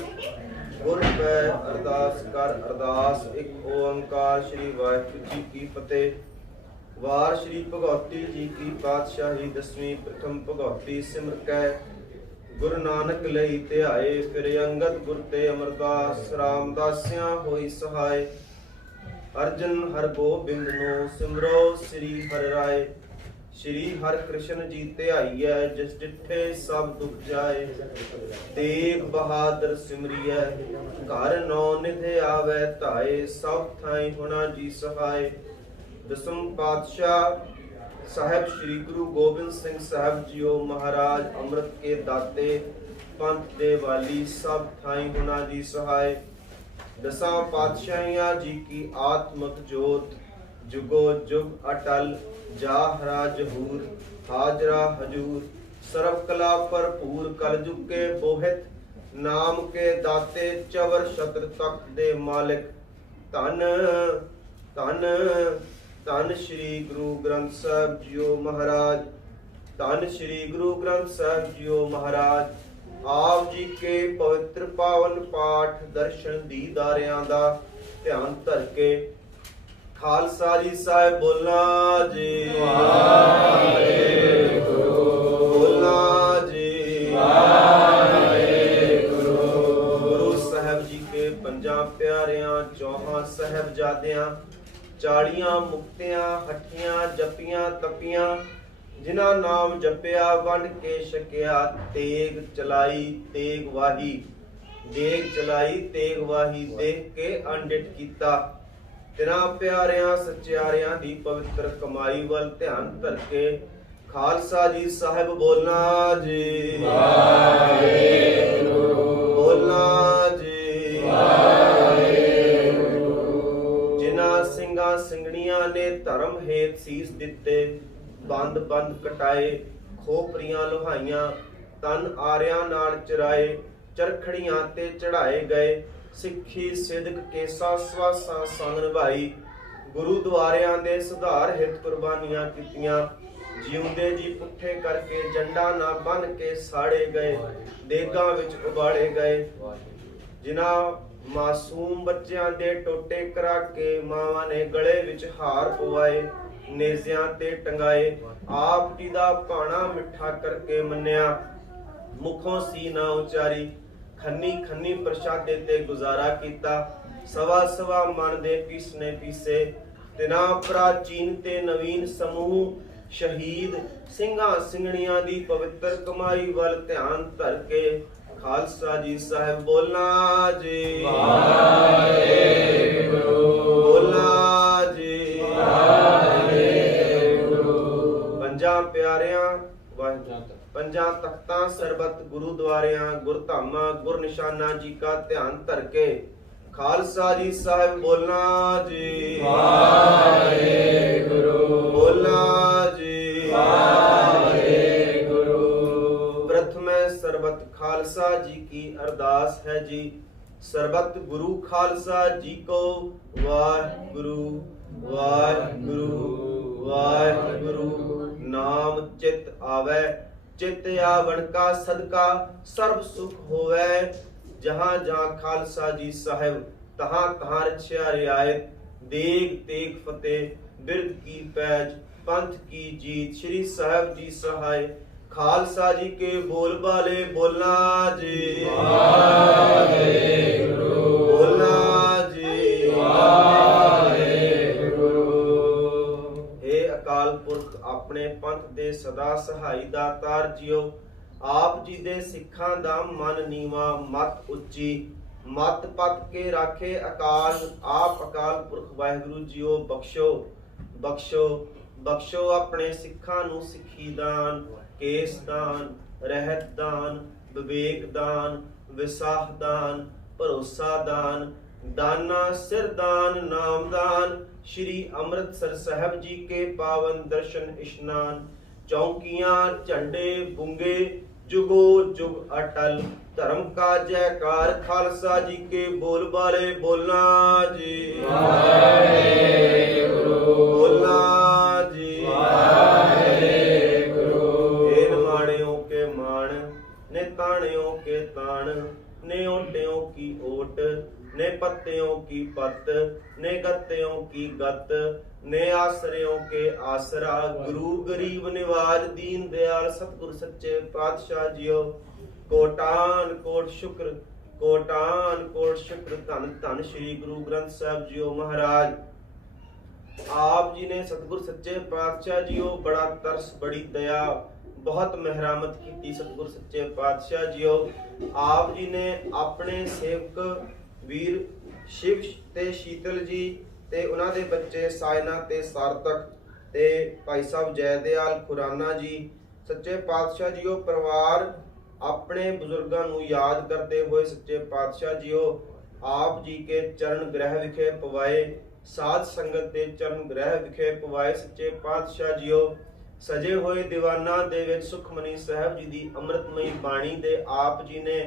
ਗੁਰ ਪੈ ਅਰਦਾਸ ਕਰ। ਅਰਦਾਸ ਇੱਕ ਓੰਕਾਰ ਸ੍ਰੀ ਵਾਹਿਗੁਰੂ ਜੀ ਕੀ ਫਤਿਹ। ਵਾਰ ਸ੍ਰੀ ਭਗਉਤੀ ਜੀ ਕੀ ਪਾਤਸ਼ਾਹੀ ਦਸਵੀਂ ਪ੍ਰਥਮ ਭਗਉਤੀ ਸਿਮਰ ਕੈ। ਗੁਰੂ ਨਾਨਕ ਲਈ ਧਿਆਏ ਫਿਰ ਅੰਗਦ ਗੁਰ ਤੇ ਅਮਰਦਾਸ। ਰਾਮਦਾਸਿਆਂ ਹੋਈ ਸਹਾਇ ਅਰਜਨ ਹਰ ਗੋਬਿੰਦ ਨੂੰ ਸਿਮਰੋ ਸ੍ਰੀ ਹਰਿ ਰਾਏ। ਸ਼੍ਰੀ ਹਰਿ ਕ੍ਰਿਸ਼ਨ ਜੀ ਧਿਆਈਐ ਜਿਸ ਡਿਠੇ ਸਭ ਦੁਖ ਜਾਏ। ਤੇਗ ਬਹਾਦਰ ਸਿਮਰੀਐ ਘਰ ਨੌ ਨਿਧਿ ਆਵੈ ਧਾਏ। ਸਭ ਥਾਈ ਹੋਣਾ ਜੀ ਸਹਾਇ। ਦਸਮ ਪਾਤਸ਼ਾਹ ਸਾਹਿਬ ਸ੍ਰੀ ਗੁਰੂ ਗੋਬਿੰਦ ਸਿੰਘ ਸਾਹਿਬ ਜੀਓ ਮਹਾਰਾਜ ਅੰਮ੍ਰਿਤ ਕੇ ਦਾਤੇ ਪੰਥ ਦੇ ਵਾਲੀ। ਸਭ ਥਾਈ ਹੋਣਾ ਜੀ ਸਹਾਇ। ਦਸਾਂ ਪਾਤਸ਼ਾਹੀਆਂ ਜੀ ਕੀ ਆਤਮਕ ਜੋਤ ਜੁਗੋ ਜੁਗ ਅਟਲ। ਜਾਹਰਾ ਜਹੂਰ ਹਾਜਰਾ ਹਜੂਰ। ਸਰਬ ਕਲਾ ਭਰਪੂਰ ਕਲ ਜੁਗ ਕੇ ਬੋਹਿਤ। ਨਾਮ ਕੇ ਦਾਤੇ ਚਵਰ ਸ਼ਤਰ ਤਖਤ ਦੇ ਮਾਲਿਕ। ਧੰਨ ਧੰਨ ਧੰਨ ਸ਼੍ਰੀ ਗੁਰੂ ਗ੍ਰੰਥ ਸਾਹਿਬ ਜੀਓ ਮਹਾਰਾਜ। ਧੰਨ ਸ਼੍ਰੀ ਗੁਰੂ ਗ੍ਰੰਥ ਸਾਹਿਬ ਜੀਓ ਮਹਾਰਾਜ। ਆਪ ਜੀ ਕੇ ਪਵਿੱਤਰ ਪਾਵਨ ਪਾਠ ਦਰਸ਼ਨ ਦੀਦਾਰਿਆਂ ਦਾ ਧਿਆਨ ਧਰ ਕੇ ਖਾਲਸਾ ਜੀ ਸਾਹਿਬ ਬੋਲਾਂ ਜੀ ਵਾਹਿਗੁਰੂ। ਬੋਲਾਂ ਜੀ ਵਾਹਿਗੁਰੂ। ਗੁਰੂ ਸਾਹਿਬ ਜੀ ਕੇ ਪੰਜਾਂ ਪਿਆਰਿਆਂ ਚੌਹਾਂ ਸਾਹਿਬਜ਼ਾਦਿਆਂ 40 ਮੁਕਤਿਆਂ ਹੱਠੀਆਂ ਜਪੀਆਂ ਤਪੀਆਂ। ਜਿਨ੍ਹਾਂ ਨਾਮ ਜਪਿਆ ਵੰਡ ਕੇ ਛਕਿਆ। ਤੇਗ ਚਲਾਈ ਤੇਗ ਵਾਹੀ ਦੇਗ ਚਲਾਈ ਤੇਗ ਵਾਹੀ। ਦੇਖ ਕੇ ਅਣਡਿਠ ਕੀਤਾ। ਤਿਨਾਂ ਪਿਆਰਿਆਂ ਸਚਿਆਰਿਆਂ ਦੀ ਪਵਿੱਤਰ ਕਮਾਈ ਵੱਲ ਧਿਆਨ ਧਰ ਕੇ ਖਾਲਸਾ ਜੀ ਸਾਹਿਬ ਬੋਲਾਂ ਜੀ ਵਾਹਿਗੁਰੂ। ਬੋਲਾਂ ਜੀ ਵਾਹਿਗੁਰੂ। ਜਿਨ੍ਹਾਂ ਸਿੰਘਾਂ ਸਿੰਘਣੀਆਂ ਨੇ ਧਰਮ ਹੇਤ ਸੀਸ ਦਿੱਤੇ। ਬੰਦ ਬੰਦ ਕਟਾਏ ਖੋਪਰੀਆਂ ਲੋਹਾਈਆਂ। ਤਨ ਆਰਿਆਂ ਨਾਲ ਚਰਾਏ ਚਰਖੜੀਆਂ ਤੇ ਚੜਾਏ ਗਏ। ਸਿੱਖੀ ਸਿਦਕ ਕੇਸਾ ਸਵਾਸਾਂ ਸੰਗ ਨਿਭਾਈ। ਗੁਰੂ ਦੁਆਰਿਆਂ ਦੇ ਸੁਧਾਰ ਹਿਤ ਕੁਰਬਾਨੀਆਂ ਕੀਤੀਆਂ। ਜਿਉਂਦੇ ਜੀ ਪੁੱਠੇ ਕਰਕੇ ਜੰਡਾ ਨਾ ਬੰਨ ਕੇ ਸਾੜੇ ਗਏ। ਦੇਗਾਂ ਵਿੱਚ ਉਬਾਲੇ ਗਏ। ਜਿਨ੍ਹਾਂ ਮਾਸੂਮ ਬੱਚਿਆਂ ਦੇ ਟੋਟੇ ਕਰਾ ਕੇ ਮਾਵਾਂ ਨੇ ਗਲੇ ਵਿੱਚ ਹਾਰ ਪਵਾਏ। ਨੇਜ਼ਿਆਂ ਤੇ ਟੰਗਾਏ। ਆਪ ਜੀ ਦਾ ਭਾਣਾ ਮਿੱਠਾ ਕਰਕੇ ਮੰਨਿਆ। ਮੁਖੋਂ ਸੀ ਨਾ ਉਚਾਰੀ। ਖੰਨੀ ਖੰਨੀ ਪ੍ਰਸ਼ਾਦੇ ਤੇ ਗੁਜ਼ਾਰਾ ਕੀਤਾ। ਸਵਾ ਸਵਾ ਮਨ ਦੇ ਪੀਸਨੇ ਪੀਸੇ। ਤਿਨਾ ਪ੍ਰਾਚੀਨ ਤੇ ਨਵੀਨ ਸਮੂਹ ਸ਼ਹੀਦ ਸਿੰਘਾਂ ਸਿੰਘਣੀਆਂ ਦੀ ਪਵਿੱਤਰ ਕਮਾਈ ਵੱਲ ਧਿਆਨ ਧਰ ਕੇ ਖਾਲਸਾ ਜੀ ਸਾਹਿਬ ਬੋਲਾਂ ਜੀ ਵਾਹਿਗੁਰੂ। ਬੋਲਾਂ ਜੀ ਵਾਹਿਗੁਰੂ। ਪੰਜਾਂ ਪਿਆਰਿਆਂ ਪੰਜਾਂ ਤਖਤਾਂ ਸਰਬਤ ਗੁਰੂਦੁਆਰਿਆਂ ਗੁਰਧਾਮਾਂ ਗੁਰਨਿਸ਼ਾਨਾਂ ਜੀ ਕਾ ਧਿਆਨ ਧਰ ਕੇ ਖਾਲਸਾ ਜੀ ਸਾਹਿਬ ਬੋਲਾਂ ਜੀ ਵਾਹਿਗੁਰੂ। ਬੋਲਾਂ ਜੀ ਵਾਹਿਗੁਰੂ। ਪ੍ਰਥਮੇ ਸਰਬਤ ਖਾਲਸਾ ਜੀ ਕੀ ਅਰਦਾਸ ਹੈ ਜੀ। ਸਰਬਤ ਗੁਰੂ ਖਾਲਸਾ ਜੀ ਕੋ ਵਾਹਿਗੁਰੂ ਵਾਹਿਗੁਰੂ ਵਾਹਿਗੁਰੂ। ਨਾਮ ਚਿਤ ਆਵੈ चित आवन का सदका सर्व सुख होवे। जहाँ जहाँ खालसा जी साहिब तहाँ तहाँ रक्षा रियायत। देग तेग फतेह बिरद की पैज पंथ की जीत। श्री साहिब जी सहाय खालसा जी के बोल बाले बोलना जी वाहिगुरू। बोलना जी वाहिगुरू। हे अकाल पुरख अपने पंथ दे सदा सहाई दातार जियो। आप जी दे सिखां दा मन नीवा मत उच्ची। ਮਤ ਪਤ ਕੇ ਰਾਖੇ ਅਕਾਲ ਆਪ ਅਕਾਲ ਪੁਰਖ ਵਾਹਿਗੁਰੂ ਜੀਓ ਬਖਸ਼ੋ ਬਖਸ਼ੋ ਬਖਸ਼ੋ ਆਪਣੇ ਸਿੱਖਾਂ ਨੂੰ ਸਿੱਖੀ ਦਾਨ ਕੇਸ ਦਾਨ ਰਹਿਤ ਦਾਨ ਵਿਵੇਕ ਦਾਨ ਵਿਸਾਖ ਦਾਨ ਭਰੋਸਾ ਦਾਨ ਦਾਨਾ ਸਿਰ ਦਾਨ ਨਾਮ ਦਾਨ श्री अमृतसर साहब जी के पावन दर्शन स्नान चौकियां झंडे बुंगे जुगो जुग अटल धर्म का जयकार खालसा जी के बोल बाले बोलना जी बोलना जी इन माणियों के मान ने ताणियों के ताण ने ओटियों की ओट ने पत्तियों की पत ने गत्तियों की गत ने आसरियों के आसरा गुरु गरीब निवाज दीन दयाल सतगुरु सच्चे पातशाह जियो कोटान कोट शुक्र धन धन श्री गुरु ग्रंथ साहब जियो महाराज आप जी ने सतगुरु सच्चे पातशाह जियो बड़ा तरस बड़ी दया बहुत मेहरामत की सतगुरु सच्चे पातशाह जियो आप जी ने अपने सेवक ਵੀਰ ਸ਼ਿਵ ਤੇ ਸ਼ੀਤਲ ਜੀ ਤੇ ਉਹਨਾਂ ਦੇ ਬੱਚੇ ਸਾਇਨਾ ਤੇ ਸਾਰਤਕ ਤੇ ਭਾਈ ਸਾਹਿਬ ਜੈਦਿਆਲ ਖੁਰਾਨਾ ਜੀ ਸੱਚੇ ਪਾਤਸ਼ਾਹ ਜੀਓ ਪਰਿਵਾਰ ਆਪਣੇ ਬਜ਼ੁਰਗਾਂ ਨੂੰ ਯਾਦ ਕਰਦੇ ਹੋਏ ਸੱਚੇ ਪਾਤਸ਼ਾਹ ਜੀਓ ਆਪ ਜੀ ਕੇ ਚਰਨ ਗ੍ਰਹਿ ਵਿਖੇ ਪਵਾਏ ਸਾਧ ਸੰਗਤ ਦੇ ਚਰਨ ਗ੍ਰਹਿ ਵਿਖੇ ਪਵਾਏ ਸੱਚੇ ਪਾਤਸ਼ਾਹ ਜੀਓ ਸਜੇ ਹੋਏ ਦੀਵਾਨਾਂ ਦੇ ਵਿੱਚ ਸੁਖਮਨੀ ਸਾਹਿਬ ਜੀ ਦੀ ਅੰਮ੍ਰਿਤਮਈ ਬਾਣੀ ਦੇ ਆਪ ਜੀ ਨੇ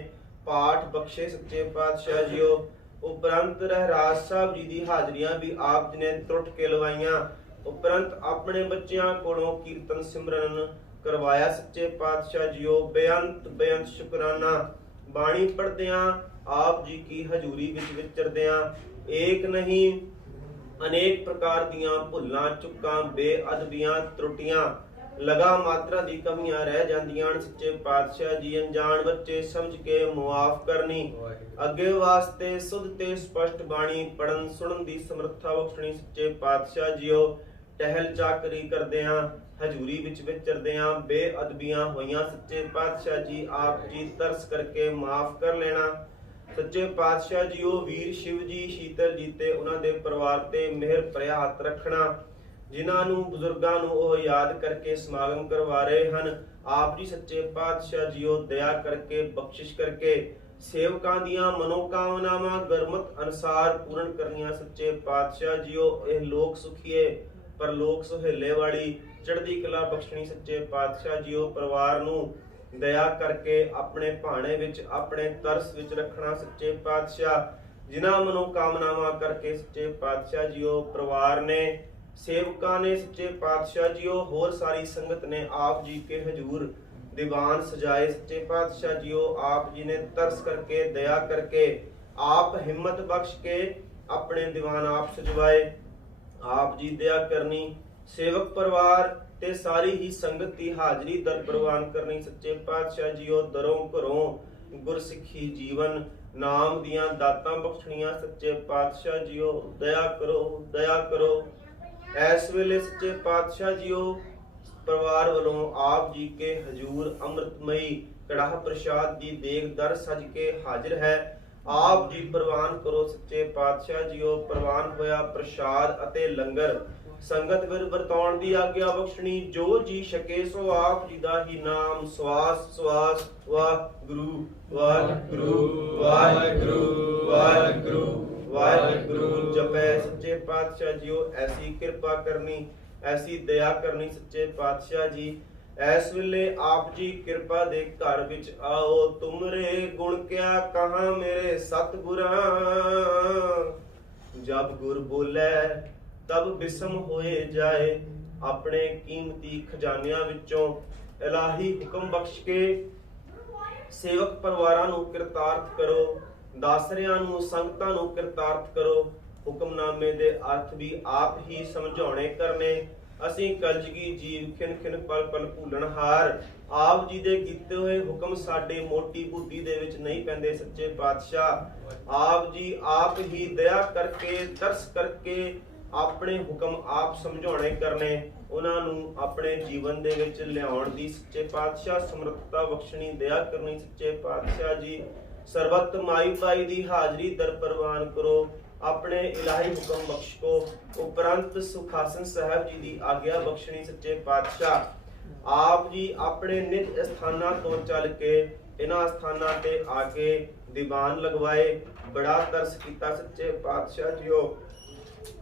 ਪਾਠ ਬਖਸ਼ੇ ਸੱਚੇ ਪਾਤਸ਼ਾਹ ਜੀਓ ਉਪਰੰਤ ਰਹਿਰਾਜ ਸਾਹਿਬ ਜੀ ਦੀ ਹਾਜ਼ਰੀਆਂ ਵੀ ਆਪ ਜੀ ਨੇ ਟੁੱਟ ਕੇ ਲਵਾਈਆਂ ਉਪਰੰਤ ਆਪਣੇ ਬੱਚਿਆਂ ਕੋਲੋਂ ਕੀਰਤਨ ਸਿਮਰਨ ਕਰਵਾਇਆ ਸੱਚੇ ਪਾਤਸ਼ਾਹ ਜੀਓ ਬੇਅੰਤ ਸ਼ੁਕਰਾਨਾ ਬਾਣੀ ਪੜ੍ਹਦਿਆਂ ਆਪ ਜੀ ਕੀ ਹਜ਼ੂਰੀ ਵਿੱਚ ਵਿਚਰਦਿਆਂ ਏਕ ਨਹੀਂ ਅਨੇਕ ਪ੍ਰਕਾਰ ਦੀਆਂ ਭੁੱਲਾਂ ਚੁੱਕਾਂ ਬੇਅਦਬੀਆਂ ਤਰੁੱਟੀਆਂ ਲਗਾ ਮਾਤਰਾ ਦੀ ਕਮੀਆਂ ਰਹਿ ਜਾਂਦੀਆਂ ਹਨ ਸੱਚੇ ਪਾਤਸ਼ਾਹ ਜੀ ਅਣਜਾਣ ਬੱਚੇ ਸਮਝ ਕੇ ਮੁਆਫ ਕਰਨੀ ਅੱਗੇ ਵਾਸਤੇ ਸੁਧ ਤੇ ਸਪਸ਼ਟ ਬਾਣੀ ਪੜਨ ਸੁਣਨ ਦੀ ਸਮਰੱਥਾ ਬਖਸ਼ਣੀ ਸੱਚੇ ਪਾਤਸ਼ਾਹ ਜੀਓ ਟਹਿਲ ਚਾਕਰੀ ਕਰਦਿਆਂ ਹਜ਼ੂਰੀ ਵਿੱਚ ਵਿਚਰਦਿਆਂ ਬੇਅਦਬੀਆਂ ਹੋਈਆਂ ਸੱਚੇ ਪਾਤਸ਼ਾਹ ਜੀ ਆਪ ਜੀ ਤਰਸ ਕਰਕੇ ਮਾਫ ਕਰ ਲੈਣਾ ਸੱਚੇ ਪਾਤਸ਼ਾਹ ਜੀਓ ਵੀਰ ਸ਼ਿਵ ਜੀ ਸ਼ੀਤਲ ਜੀ ਤੇ ਉਹਨਾਂ ਦੇ ਪਰਿਵਾਰ ਤੇ ਮਿਹਰ ਭਰਿਆ ਹੱਥ ਰੱਖਣਾ ਜਿਨ੍ਹਾਂ ਨੂੰ ਬਜ਼ੁਰਗਾਂ ਨੂੰ ਉਹ ਯਾਦ ਕਰਕੇ ਸਮਾਗਮ ਕਰਵਾ ਰਹੇ ਹਨ ਆਪ ਜੀ ਸੱਚੇ ਪਾਤਸ਼ਾਹ ਜੀਓ ਦਇਆ ਕਰਕੇ ਬਖਸ਼ਿਸ਼ ਕਰਕੇ ਸੇਵਕਾਂ ਦੀਆਂ ਮਨੋਕਾਮਨਾਵਾਂ ਗੁਰਮਤਿ ਅਨੁਸਾਰ ਪੂਰਨ ਕਰਨੀਆਂ ਸੱਚੇ ਪਾਤਸ਼ਾਹ ਜੀਓ ਇਹ ਲੋਕ ਸੁਖੀਏ ਪਰ ਲੋਕ ਸੁਹੇਲੇ ਵਾਲੀ ਚੜ੍ਹਦੀ ਕਲਾ ਬਖਸ਼ਣੀ ਸੱਚੇ ਪਾਤਸ਼ਾਹ ਜੀਓ ਪਰਿਵਾਰ ਨੂੰ ਦਇਆ ਕਰਕੇ ਆਪਣੇ ਭਾਣੇ ਵਿੱਚ ਆਪਣੇ ਤਰਸ ਵਿੱਚ ਰੱਖਣਾ ਸੱਚੇ ਪਾਤਸ਼ਾਹ ਜਿਨ੍ਹਾਂ ਮਨੋਕਾਮਨਾਵਾਂ ਕਰਕੇ ਸੱਚੇ ਪਾਤਸ਼ਾਹ ਜੀਓ ਪਰਿਵਾਰ ਨੇ सेवका ने सच्चे पातशाह जियो होर सारी संगत ने आप जी के हजूर दीवान सजाए सच्चे पातशाह जियो आप जी ने तरस करके दया करके आप हिम्मत बख्श के अपने दीवान आप सजवाए आप जी दया करनी सेवक परिवार ते सारी ही संगत की हाजरी दर प्रवान करनी सच्चे पातशाह जियो दरों घरों गुरसिੱਖੀ जीवन नाम दियां दातां बख्शणियां सच्चे पातशाह जियो दया करो ਇਸ ਵੇਲੇ ਸੱਚੇ ਪਾਤਸ਼ਾਹ ਜੀਓ ਪਰਿਵਾਰ ਵੱਲੋਂ ਆਪ ਜੀ ਕੇ ਹਜੂਰ ਅੰਮ੍ਰਿਤਮਈ ਕੜਾਹ ਪ੍ਰਸ਼ਾਦ ਦੀ ਦੇਗ ਦਰ ਸਜ ਕੇ ਹਾਜ਼ਰ ਹੈ ਆਪ ਜੀ ਪ੍ਰਵਾਨ ਕਰੋ ਸੱਚੇ ਪਾਤਸ਼ਾਹ ਜੀਓ ਪ੍ਰਵਾਨ ਹੋਇਆ ਪ੍ਰਸ਼ਾਦ ਅਤੇ ਲੰਗਰ ਸੰਗਤ ਵਿੱਚ ਵਰਤਾਉਣ ਦੀ ਆਗਿਆ ਬਖਸ਼ਣੀ ਜੋ ਜੀ ਛਕੇ ਸੋ ਆਪ ਜੀ ਦਾ ਹੀ ਨਾਮ ਸਵਾਸ ਵਾਹਿਗੁਰੂ ਵਾਹਿਗੁਰੂ ਵਾਹਿਗੁਰੂ ਵਾਹਿਗੁਰੂ वाहिगुरु जपै सच्चे पातशाह जियो ऐसी कृपा करनी ऐसी दया करनी सच्चे पातशाह जी ऐस वेले आप जी कृपा दे घर विच आओ तुमरे गुण क्या कहा मेरे सतगुरां जब गुर बोले तब बिसम होए जाए अपने कीमती खजानियां विचों इलाही हुक्म बख्श के सेवक परिवारां नूं किरतार्थ करो दासरियां नूं संगतां नूं किरतार्थ करो हुक्मनामे दे अर्थ भी आप ही समझाउणे करने ਅਸੀਂ ਕਲਯੁਗੀ ਜੀਵ ਖਿਨ ਖਿਨ ਪਲ ਪਲ ਭੁੱਲਣਹਾਰ ਆਪ ਜੀ ਦੇ ਕੀਤੇ ਹੋਏ ਹੁਕਮ ਸਾਡੇ ਮੋਟੀ ਬੁੱਧੀ ਦੇ ਵਿੱਚ ਨਹੀਂ ਪੈਂਦੇ ਸੱਚੇ ਪਾਤਸ਼ਾਹ ਆਪ ਜੀ ਆਪ ਹੀ ਦਇਆ ਕਰਕੇ ਤਰਸ ਕਰਕੇ ਆਪਣੇ ਹੁਕਮ ਆਪ ਸਮਝਾਉਣੇ ਕਰਨੇ ਉਹਨਾਂ ਨੂੰ ਆਪਣੇ ਜੀਵਨ ਦੇ ਵਿੱਚ ਲਿਆਉਣ ਦੀ ਸੱਚੇ ਪਾਤਸ਼ਾਹ ਸਮਰੱਥਾ ਬਖਸ਼ਣੀ ਦਇਆ ਕਰਨੀ ਸੱਚੇ ਪਾਤਸ਼ਾਹ ਜੀ ਸਰਬੱਤ ਮਾਈ ਪਾਈ ਦੀ ਹਾਜ਼ਰੀ ਦਰ ਪ੍ਰਵਾਨ ਕਰੋ। ਆਪਣੇ ਇਲਾਹੀ ਹੁਕਮ ਬਖਸ਼ ਕੋ। ਉਪਰੰਤ ਸੁਖਾਸਨ ਸਾਹਿਬ ਜੀ ਦੀ ਆਗਿਆ ਬਖਸ਼ਣੀ ਸੱਚੇ ਪਾਤਸ਼ਾਹ। ਆਪ ਜੀ ਆਪਣੇ ਨਿਜ ਸਥਾਨਾਂ ਤੋਂ ਚੱਲ ਕੇ ਇਹਨਾਂ ਸਥਾਨਾਂ ਤੇ ਆ ਕੇ ਦੀਵਾਨ ਲਗਵਾਏ। ਬੜਾ ਤਰਸ ਕੀਤਾ ਸੱਚੇ ਪਾਤਸ਼ਾਹ ਜੀਓ,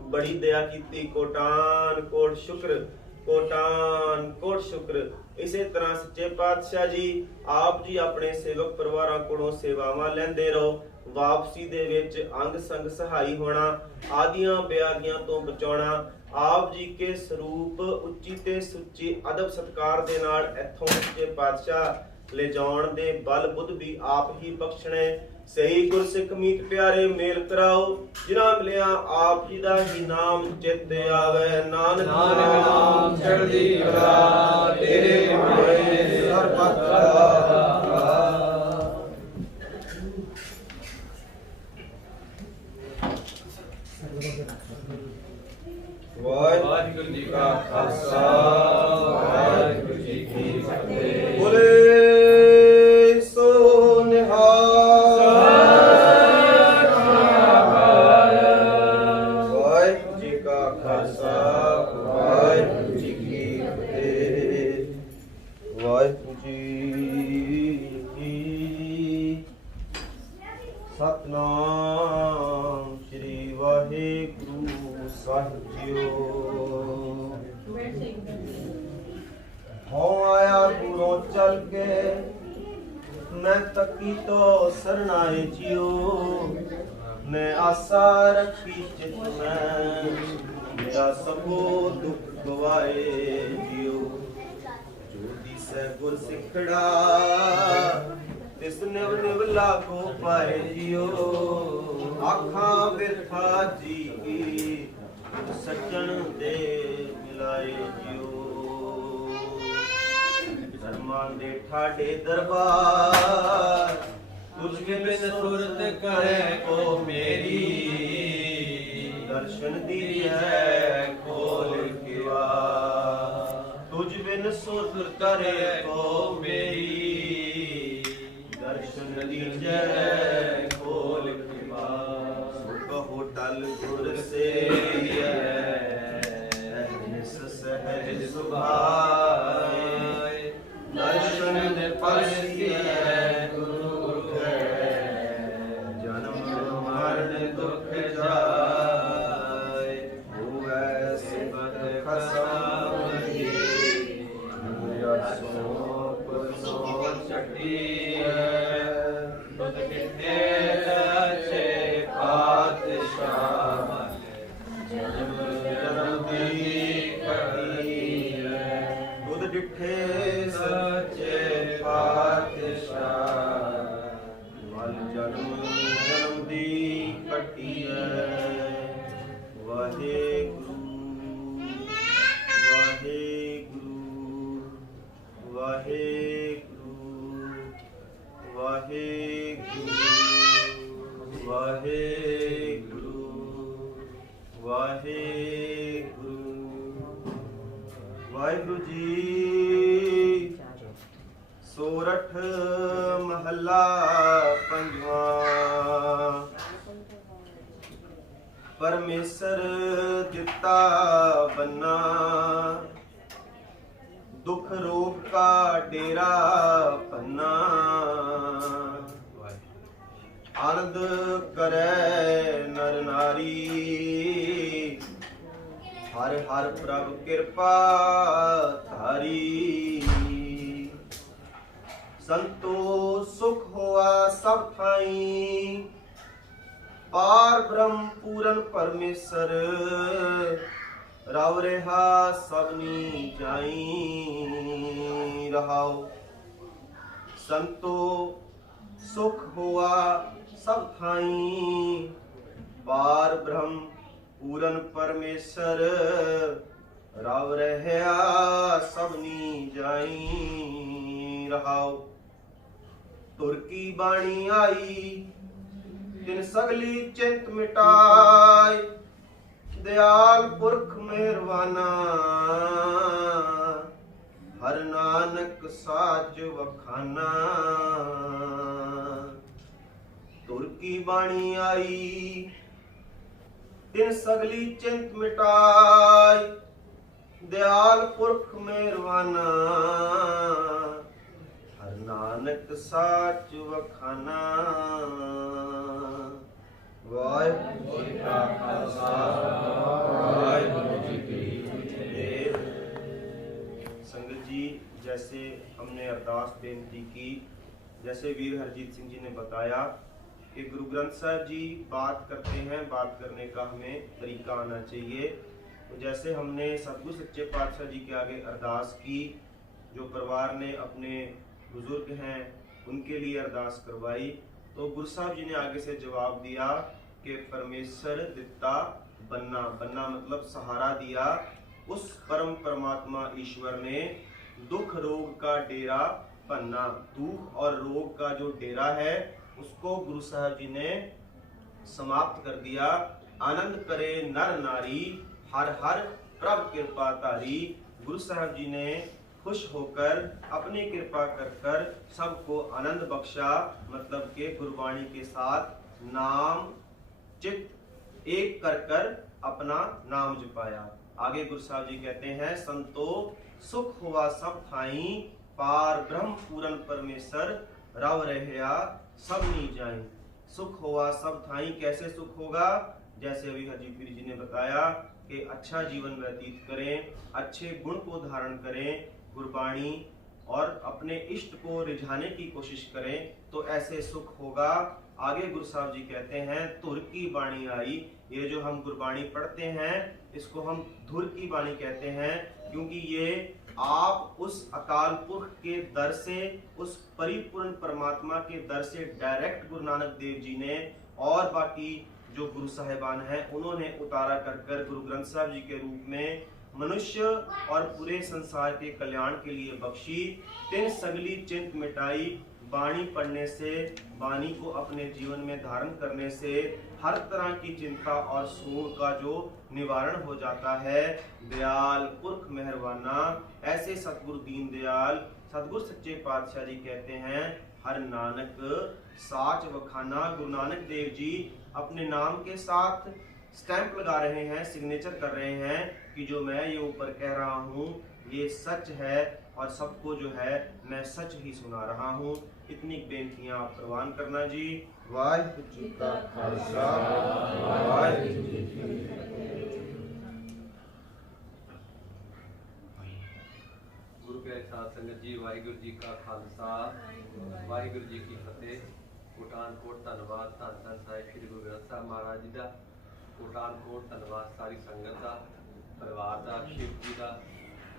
ਬੜੀ ਦਇਆ ਕੀਤੀ। ਕੋਟਾਨ ਕੋਟ ਸ਼ੁਕਰ, ਕੋਟਾਨ ਕੋਟ ਸ਼ੁਕਰ। ਇਸੇ ਤਰ੍ਹਾਂ ਸੱਚੇ ਪਾਤਸ਼ਾਹ ਜੀ ਆਪ ਜੀ ਆਪਣੇ ਸੇਵਕ ਪਰਿਵਾਰਾਂ ਕੋਲੋਂ ਸੇਵਾਵਾਂ ਲੈਂਦੇ ਰਹੋ। ਵਾਪਸੀ ਦੇ ਵਿੱਚ ਅੰਗ ਸੰਗ ਸਹਾਈ ਹੋਣਾ, ਆਦੀਆਂ ਬਿਆਗੀਆਂ ਤੋਂ ਬਚਾਉਣਾ। ਆਪ ਜੀ ਕੇ ਸਰੂਪ ਉੱਚੀ ਤੇ ਸੁੱਚੀ ਅਦਬ ਸਤਕਾਰ ਦੇ ਨਾਲ ਇੱਥੋਂ ਸੱਚੇ ਪਾਤਸ਼ਾਹ ਲੈ ਜਾਣ ਦੇ ਬਲ ਬੁੱਧ ਵੀ ਆਪ ਹੀ ਬਖਸ਼ਣੇ। ਸਹੀ ਗੁਰਸਿੱਖ ਮੀਤ ਪਿਆਰੇ ਮੇਲ ਕਰਾਓ। ਜਿਨ੍ਹਾਂ ਮਿਲਿਆ ਆਪ ਜੀ ਦਾ ਹੀ ਨਾਮ ਚਿੱਤ ਆਵੇ। ਨਾਨਕ ਨਾਮ ਚੜ੍ਹਦੀ ਕਲਾ ਤੇਰੇ ਭਾਣੇ ਸਰਬੱਤ ਦਾ। ਵਾਹਿਗੁਰੂ ਜੀ ਕਾ ਖਾਲਸਾ, ਵਾਹਿਗੁਰੂ ਜੀ ਕੀ ਫਤਿਹ। ਬੋਲੇ ਸੋ ਨਿਹਾਲ। ਵਾਹਿਗੁਰੂ ਜੀ ਕਾ ਖਾਲਸਾ, ਵਾਹਿਗੁਰੂ ਜੀ ਕੀ ਫਤਿਹ। ਵਾਹਿਗੁਰੂ ਜੀ ਕੀ ਸਤਨਾਮ ਸ੍ਰੀ ਵਾਹਿਗੁਰੂ ਸਾਹਿਬ ਜੀਓ। ਹੋ ਆਇਆ ਦੂਰੋਂ ਚੱਲ ਕੇ ਮੈਂ ਤੱਕੀ ਤੋਂ ਸਰਨਾਏ ਜੀਓ। ਮੈਂ ਆਸਾ ਰੱਖੀ ਚਿਤ ਮੈਂ ਮੇਰਾ ਸਭੋ ਦੁੱਖ ਗਵਾਏ ਜੀਓ। ਜੋ ਦਿਸੈ ਗੁਰ ਸਿੱਖੜਾ ਤਿਸ ਨਿਵ ਨਿਵ ਲਾਗੋ ਪਾਏ ਜੀਓ। ਆਖਾਂ ਬਿਰਥਾ ਜੀ ਕੀ ਸੱਜਣ ਦੇ ਮਿਲਾਏ ਜੀਓ। ਧਰਮਾਂ ਦੇ ਠਾਡੇ ਦਰਬਾਰ ਤੁਝ ਬਿਨ ਸੁਰਤ ਕਰੇ ਕੋ ਮੇਰੀ। ਦਰਸ਼ਨ ਦੀਜੈ ਖੋਲ ਕੇ ਆ ਤੁਝ ਬਿਨ ਸੁਰਤ ਕਰੇ ਕੋ ਮੇਰੀ। ਦਰਸ਼ਨ ਦੀਜੈ ਖੋਲ ਕੇ ਆ ਕਹੋ ਟਲ ਗੁਰ ਸੇਵੀਐ ਨਿਸ ਸਹਿਜ ਸੁਭਾਏ। ਦਰਸ਼ਨ ਪਰਸੀਐ ਗੁਰੂ ਹੈ ਜਨਮ ਮਰਨ ਦੁਖ ਜਾਏ। ਹੋਵੈ ਸਿਮਤ ਖਸਾਵੀ ਮੇਰਾ ਸੋਪ ਸੋ ਛੱਡੀਐ। ਦੁਧ ਕਿਤੇ ਲਛੇ ਪਾਤਸ਼ਾਹ ਜਨਮ ਜਨਮ ਦੀ ਕੜੀ ਹੈ। ਦੁਧ ਡਿਠੇ ਸੱਚੇ ਪਾਤਸ਼ਾਹ ਮਲ ਜਨਮ ਜਨਮ ਦੀ ਕੱਟੀ ਹੈ। ਵਾਹਿਗੁਰੂ ਵਾਹਿਗੁਰੂ ਵਾਹਿਗੁਰੂ ਵਾਹਿਗੁਰੂ ਵਾਹਿਗੁਰੂ ਵਾਹਿਗੁਰੂ। ਵਾਹਿਗੁਰੂ ਜੀ। ਸੋਰਠ ਮਹੱਲਾ ਪੰਜਵਾਂ। ਪਰਮੇਸ਼ਰ ਦਿੱਤਾ ਬੰਨਾ ਦੁਖ ਰੋਗ ਕਾ ਡੇਰਾ ਪੰਨਾ। ਆਨੰਦ ਕਰੈ ਨਰ ਨਾਰੀ ਹਰ ਹਰ ਪ੍ਰਭ ਕਿਰਪਾ ਧਾਰੀ। ਸੰਤੋ ਸੁਖ ਹੋਆ ਸਭ ਥਾਈ ਪਾਰ ਬ੍ਰਹਮ ਪੂਰਨ ਪਰਮੇਸ਼ਰ। ਰਵ ਰਿਹਾ ਸਭਨੀ ਜਾਈ ਰਹਾਉ। ਸੰਤੋ ਸੁਖ ਹੋਆ ਸਭ ਥਾਈ ਪਾਰ ਬ੍ਰਹਮ ਪੂਰਨ ਪਰਮੇਸ਼ਰ। ਰਵ ਰਹਿਆ ਸਭਨੀ ਜਾਈ ਰਹਾਉ। ਤੁਰ ਕੀ ਬਾਣੀ ਆਈ ਤਿਨ ਸਗਲੀ ਚਿੰਤ ਮਿਟਾਈ। ਦਿਆਲ ਪੁਰਖ ਮਿਹਰਬਾਨਾ ਹਰ ਨਾਨਕ ਸਾਚ ਵਖਾਨਾ। तुर की बाणी आई, तिन सगली चिंत मिटाई, दयाल पुरख मेहरबाना, हर नानक साच वखाना। वाहिगुरु जी का खालसा, वाहिगुरु जी की फतेह। संगत जी, जैसे हमने अरदास बेनती की, जैसे वीर हरजीत सिंह जी ने बताया कि गुरु ग्रंथ साहब जी बात करते हैं, बात करने का हमें तरीका आना चाहिए। तो जैसे हमने सतगुरु सच्चे पातशाह जी के आगे अरदास की, जो परिवार ने अपने बुजुर्ग हैं उनके लिए अरदास करवाई, तो गुरु साहब जी ने आगे से जवाब दिया कि परमेश्वर दिता बन्ना, बन्ना मतलब सहारा दिया। उस परम परमात्मा ईश्वर ने दुख रोग का डेरा पन्ना, दुख और रोग का जो डेरा है उसको गुरु साहब जी ने समाप्त कर दिया। आनंद करे नर नारी, हर हर प्रभ कृपा तारी। गुरु साहब जी ने खुश होकर अपनी कृपा कर कर सबको आनंद बख्शा, मतलब के गुरबाणी के साथ नाम चित्त एक कर कर अपना नाम जपाया। आगे गुरु साहब जी कहते हैं, संतो सुख हुआ सब थाई, पार ब्रह्म पूरन परमेश्वर रव रहया सब नी जाई। सुख हुआ सब थाई, कैसे सुख होगा? जैसे अभी हरजीत गिरी जी ने बताया कि अच्छा जीवन व्यतीत करें, अच्छे गुण को धारण करें, गुरबाणी और अपने इष्ट को रिझाने की कोशिश करें, तो ऐसे सुख होगा। आगे गुरु साहब जी कहते हैं, धुर की बाणी आई। ये जो हम गुरबाणी पढ़ते हैं इसको हम धुर की बाणी कहते हैं, क्योंकि ये आप उस अकाल पुरख के दर से, उस परिपूर्ण परमात्मा के दर से डायरेक्ट गुरु नानक देव जी ने और बाकी जो गुरु साहिबान हैं उन्होंने उतारा कर कर गुरु ग्रंथ साहब जी के रूप में मनुष्य और पूरे संसार के कल्याण के लिए बख्शी। तिन सगली चिंत मिटाई, बाणी पढ़ने से, बाणी को अपने जीवन में धारण करने से हर तरह की चिंता और शोक का जो निवारण हो जाता है। दयाल पुरख मेहरबाना, ऐसे सतगुरु दीन दयाल सतगुरु सच्चे पातशाह जी कहते हैं, हर नानक साच वखाना। गुरु नानक देव जी अपने नाम के साथ स्टैंप लगा रहे हैं, सिग्नेचर कर रहे हैं कि जो मैं ये ऊपर कह रहा हूँ ये सच है और सबको जो है मैं सच ही सुना रहा हूँ। इतनी बेनतियां आप प्रवान करना जी। वाहिगुरु जी का खालसा, वाहिगुरु जी की फतेह। गुरु के साथ संगत जी, वाहिगुरु जी का खालसा, वाहिगुरु जी की फतेह। कोटानकोट धन्नवाद धन धन साहिब श्री गुरु ग्रंथ साहब महाराज जी का। कोटानकोट धन्नवाद सारी संगत का, परिवार का, शिव जी का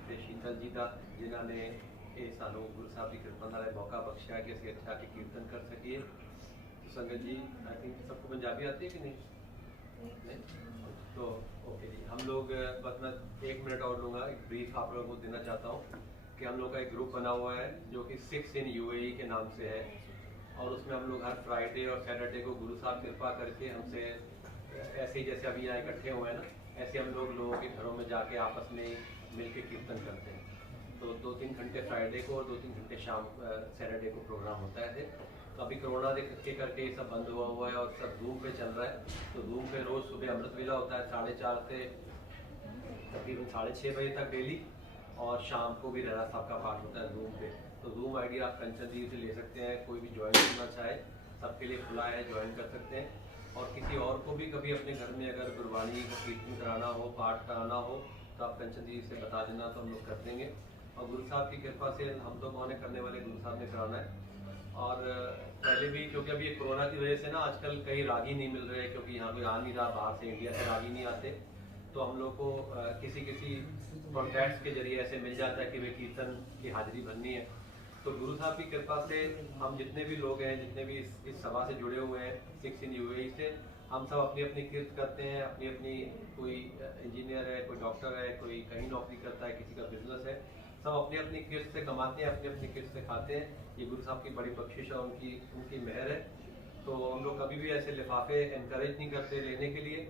ते शीतल जी का, जिन्हों ने ये सानू गुरु साहब की कृपा नाल मौका बख्शिया कि असं अच्छा के कीर्तन कर सकिए। तो संगत जी, आई थिंक सबको पंजाबी आती है कि नहीं? तो ओके जी, हम लोग बस मैं 1 मिनट और लूँगा, एक ब्रीफ आप लोगों को देना चाहता हूँ कि हम लोग का एक ग्रुप बना हुआ है जो कि 6 in UAE के नाम से है, और उसमें हम लोग हर फ्राइडे और सैटरडे को गुरु साहब कृपा करके हमसे ऐसे ही जैसे अभी यहाँ इकट्ठे हुए हैं ना, ऐसे हम लोगों के घरों में जाके आपस में मिल के कीर्तन करते हैं। तो 2-3 घंटे फ्राइडे को और 2-3 घंटे शाम सैटरडे को प्रोग्राम होता है। तो अभी कोरोना के करके ये सब बंद हुआ है और सब जूम पे चल रहा है। तो जूम पे रोज़ सुबह अमृत वेला होता है 4:30 से तकरीबन 6:30 बजे तक डेली, और शाम को भी रहरा साहब का पाठ होता है जूम पे। तो जूम आईडी आप कंचन जी से ले सकते हैं, कोई भी ज्वाइन करना चाहे सबके लिए खुला है, ज्वाइन कर सकते हैं। और किसी और को भी कभी अपने घर में अगर गुरबाणी का कीर्तन कराना हो, पाठ कराना हो, तो आप कंचन जी से बता देना, तो हम लोग कर देंगे। और गुरु साहब की कृपा से हम लोग होने करने वाले गुरु साहब ने कराना है। और पहले भी, क्योंकि अभी ये कोरोना की वजह से ना आजकल कई रागी नहीं मिल रहे, क्योंकि यहाँ कोई आ नहीं रहा, बाहर से इंडिया से रागी नहीं आते, तो हम लोग को किसी कॉन्टैक्ट्स के जरिए ऐसे मिल जाता है कि वे कीर्तन की हाजिरी भरनी है। तो गुरु साहब की कृपा से हम जितने भी लोग हैं, जितने भी इस सभा से जुड़े हुए हैं 6 in UAE से, हम सब अपनी अपनी किर्त करते हैं, अपनी अपनी, कोई इंजीनियर है, कोई डॉक्टर है, कोई कहीं नौकरी करता है, किसी का बिजनेस है, सब अपनी अपनी किर्त से कमाते हैं, अपनी अपनी किर्त से खाते हैं। ये गुरु साहब की बड़ी बख्शिश है, उनकी मेहर है। तो हम लोग कभी भी ऐसे लिफाफे एनकरेज नहीं करते लेने के लिए,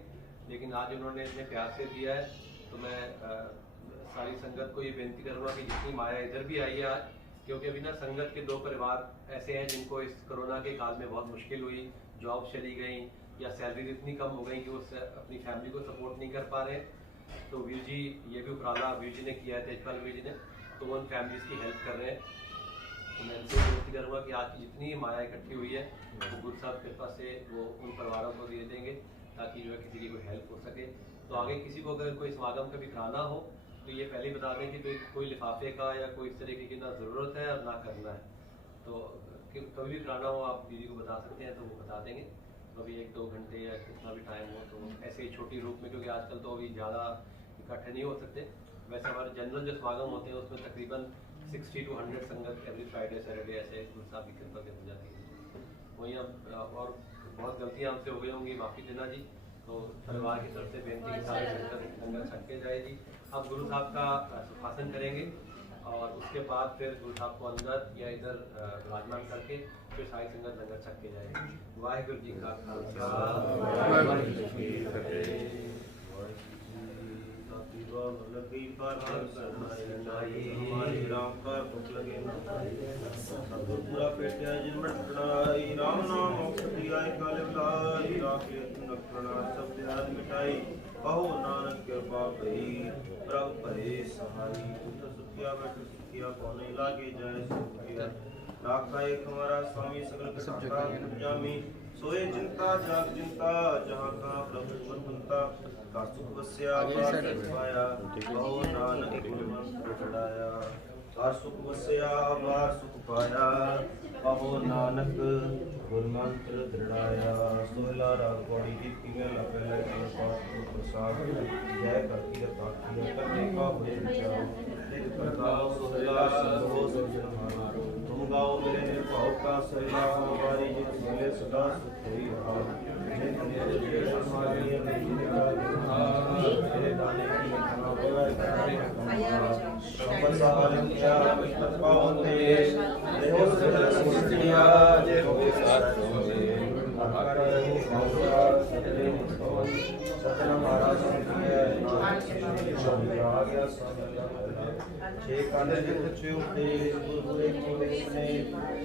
लेकिन आज उन्होंने इतने प्यार से दिया है, तो मैं सारी संगत को ये बेनती करूँगा कि जितनी माया इधर भी आई है आज, क्योंकि अभी ना संगत के 2 परिवार ऐसे हैं जिनको इस कोरोना के काल में बहुत मुश्किल हुई, जॉब चली गई या सैलरी इतनी कम हो गई कि वो अपनी फैमिली को सपोर्ट नहीं कर पा रहे, तो वीर जी ये भी उपराला वीर जी ने किया है, तेजपाल वीर जी ने, तो वो उन फैमिलीज़ की हेल्प कर रहे हैं। तो मैं इनसे विनती करूँगा कि आज की जितनी माया इकट्ठी हुई है वो गुरु साहब कृपा से वो उन परिवारों को दे देंगे, ताकि जो है किसी की कोई हेल्प हो सके। तो आगे किसी को अगर कोई समागम कभी कराना हो तो ये पहले ही बता दें कि कोई लिफाफे का या कोई इस तरीके की ना ज़रूरत है और ना करना है। तो कभी भी कराना हो आप दीदी को बता सकते हैं, तो वो बता देंगे। कभी 1-2 घंटे या कितना भी टाइम हो, तो ऐसे ही छोटी रूप में, क्योंकि आजकल तो अभी ज़्यादा इकट्ठे नहीं हो सकते। वैसे हमारे जनरल जो समागम होते हैं उसमें तकरीबन 60 to 100 संगत एवरी फ्राइडे सैटरडे ऐसे गुरु साहब की कृपा से हो जाती है। वहीं अब और बहुत गलतियाँ हमसे हो गई होंगी, माफ़ी देना जी। तो परिवार की तरफ से बेनती के साथ लंगर छक के जाए जी। अब गुरु साहब का सुखासन करेंगे और उसके बाद फिर गुरु साहब को अंदर या इधर विराजमान करके फिर सारी संगत लंगर छक के जाएगी। वाहिगुरू जी का खालसा, वाहिगुरू जी की फतेह। लगी पर हमारी राम का भुख लगे पूरा पेटिया जिनमट कड़ाई राम नाम औषधि आय काले लाई राखे नखना सब याद मिटाई कहो नानक कृपा भई प्रभ भरे सहाई उठ सुखिया बैठ सुखिया कौन लागे जाए सुखिया राखा एक हमारा स्वामी सकल कथा जामी सोए चिंता जाग चिंता जहाँ का प्रभु स्वतंत्रता का सुख वस्या पाया कहो नानक गुणवंत चढ़ाया का सुख वस्या बार सुख पाया कहो नानक गुरमंत्र दृढ़ाया सोहला राग गौड़ी दीप्ति में लपे प्रसाद जय करती करने का भय बचाओ तेरे प्रताप सोहला संभो सज्जन तुम गाओ मेरे भाव का सोहला हमारी जित मिले सदा सुख हुई भाव तेरे दाने की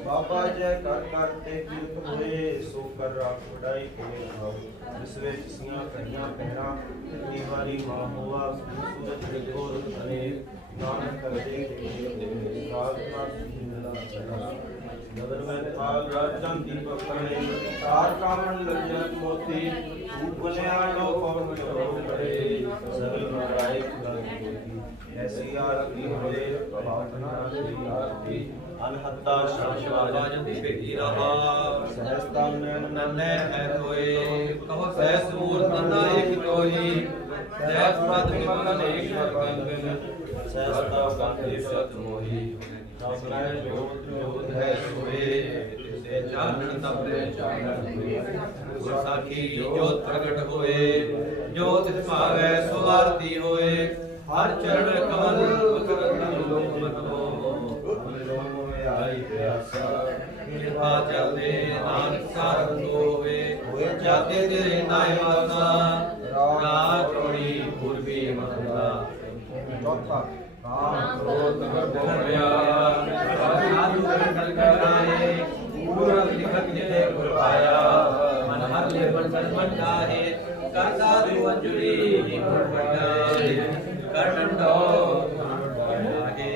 बाबा जय कर करते कीर्त हुए सो कर राख उड़ाई के भाव जिसवे जिसियां कहियां पहरा दीवारी मां हुआ सूरज देखो अने नानक कर दे राग का सुंदरा चला नगर में थाल राजन दीपक करे तार कामन लज्जत मोती रूप बने आलो कौन करो करे सरल मराए खुदा ऐसी आरती होए प्रार्थना की आरती अनहत्ता शाश्वत बेटी रहा सहस्ता नैन है कोई कहो सहस मूर्त नायक जोई सहस पद विमल एक कंगन सहस्ता कंधे सत मोही सामने जोत है सोए से चानन तपरे चानन हुए गुर साखी जोत प्रकट होए जोत भावे सुवारती होए हर चरण कमल करन लोक मनो आई प्यासा कृपा चलते नानक साधु होवे जाते तेरे नाय वासा राज चोरी पूर्वी मंगला चौथा काम क्रोध भया साधु कल कराए पूरब लिखत जिते गुर पाया मन हर ले बन जाए करता दुअंजलि गुर बढ़ाए करंडो आगे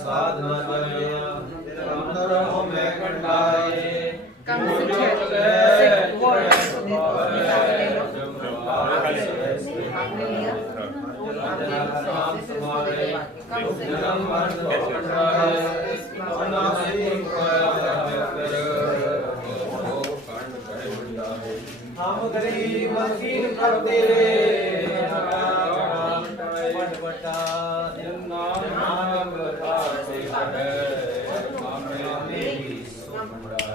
साधना जलिया अंदर हो मैं कंडाए कम हम गरीब मस्कीन कर तेरे बटा नाम का है मेरी सुमरा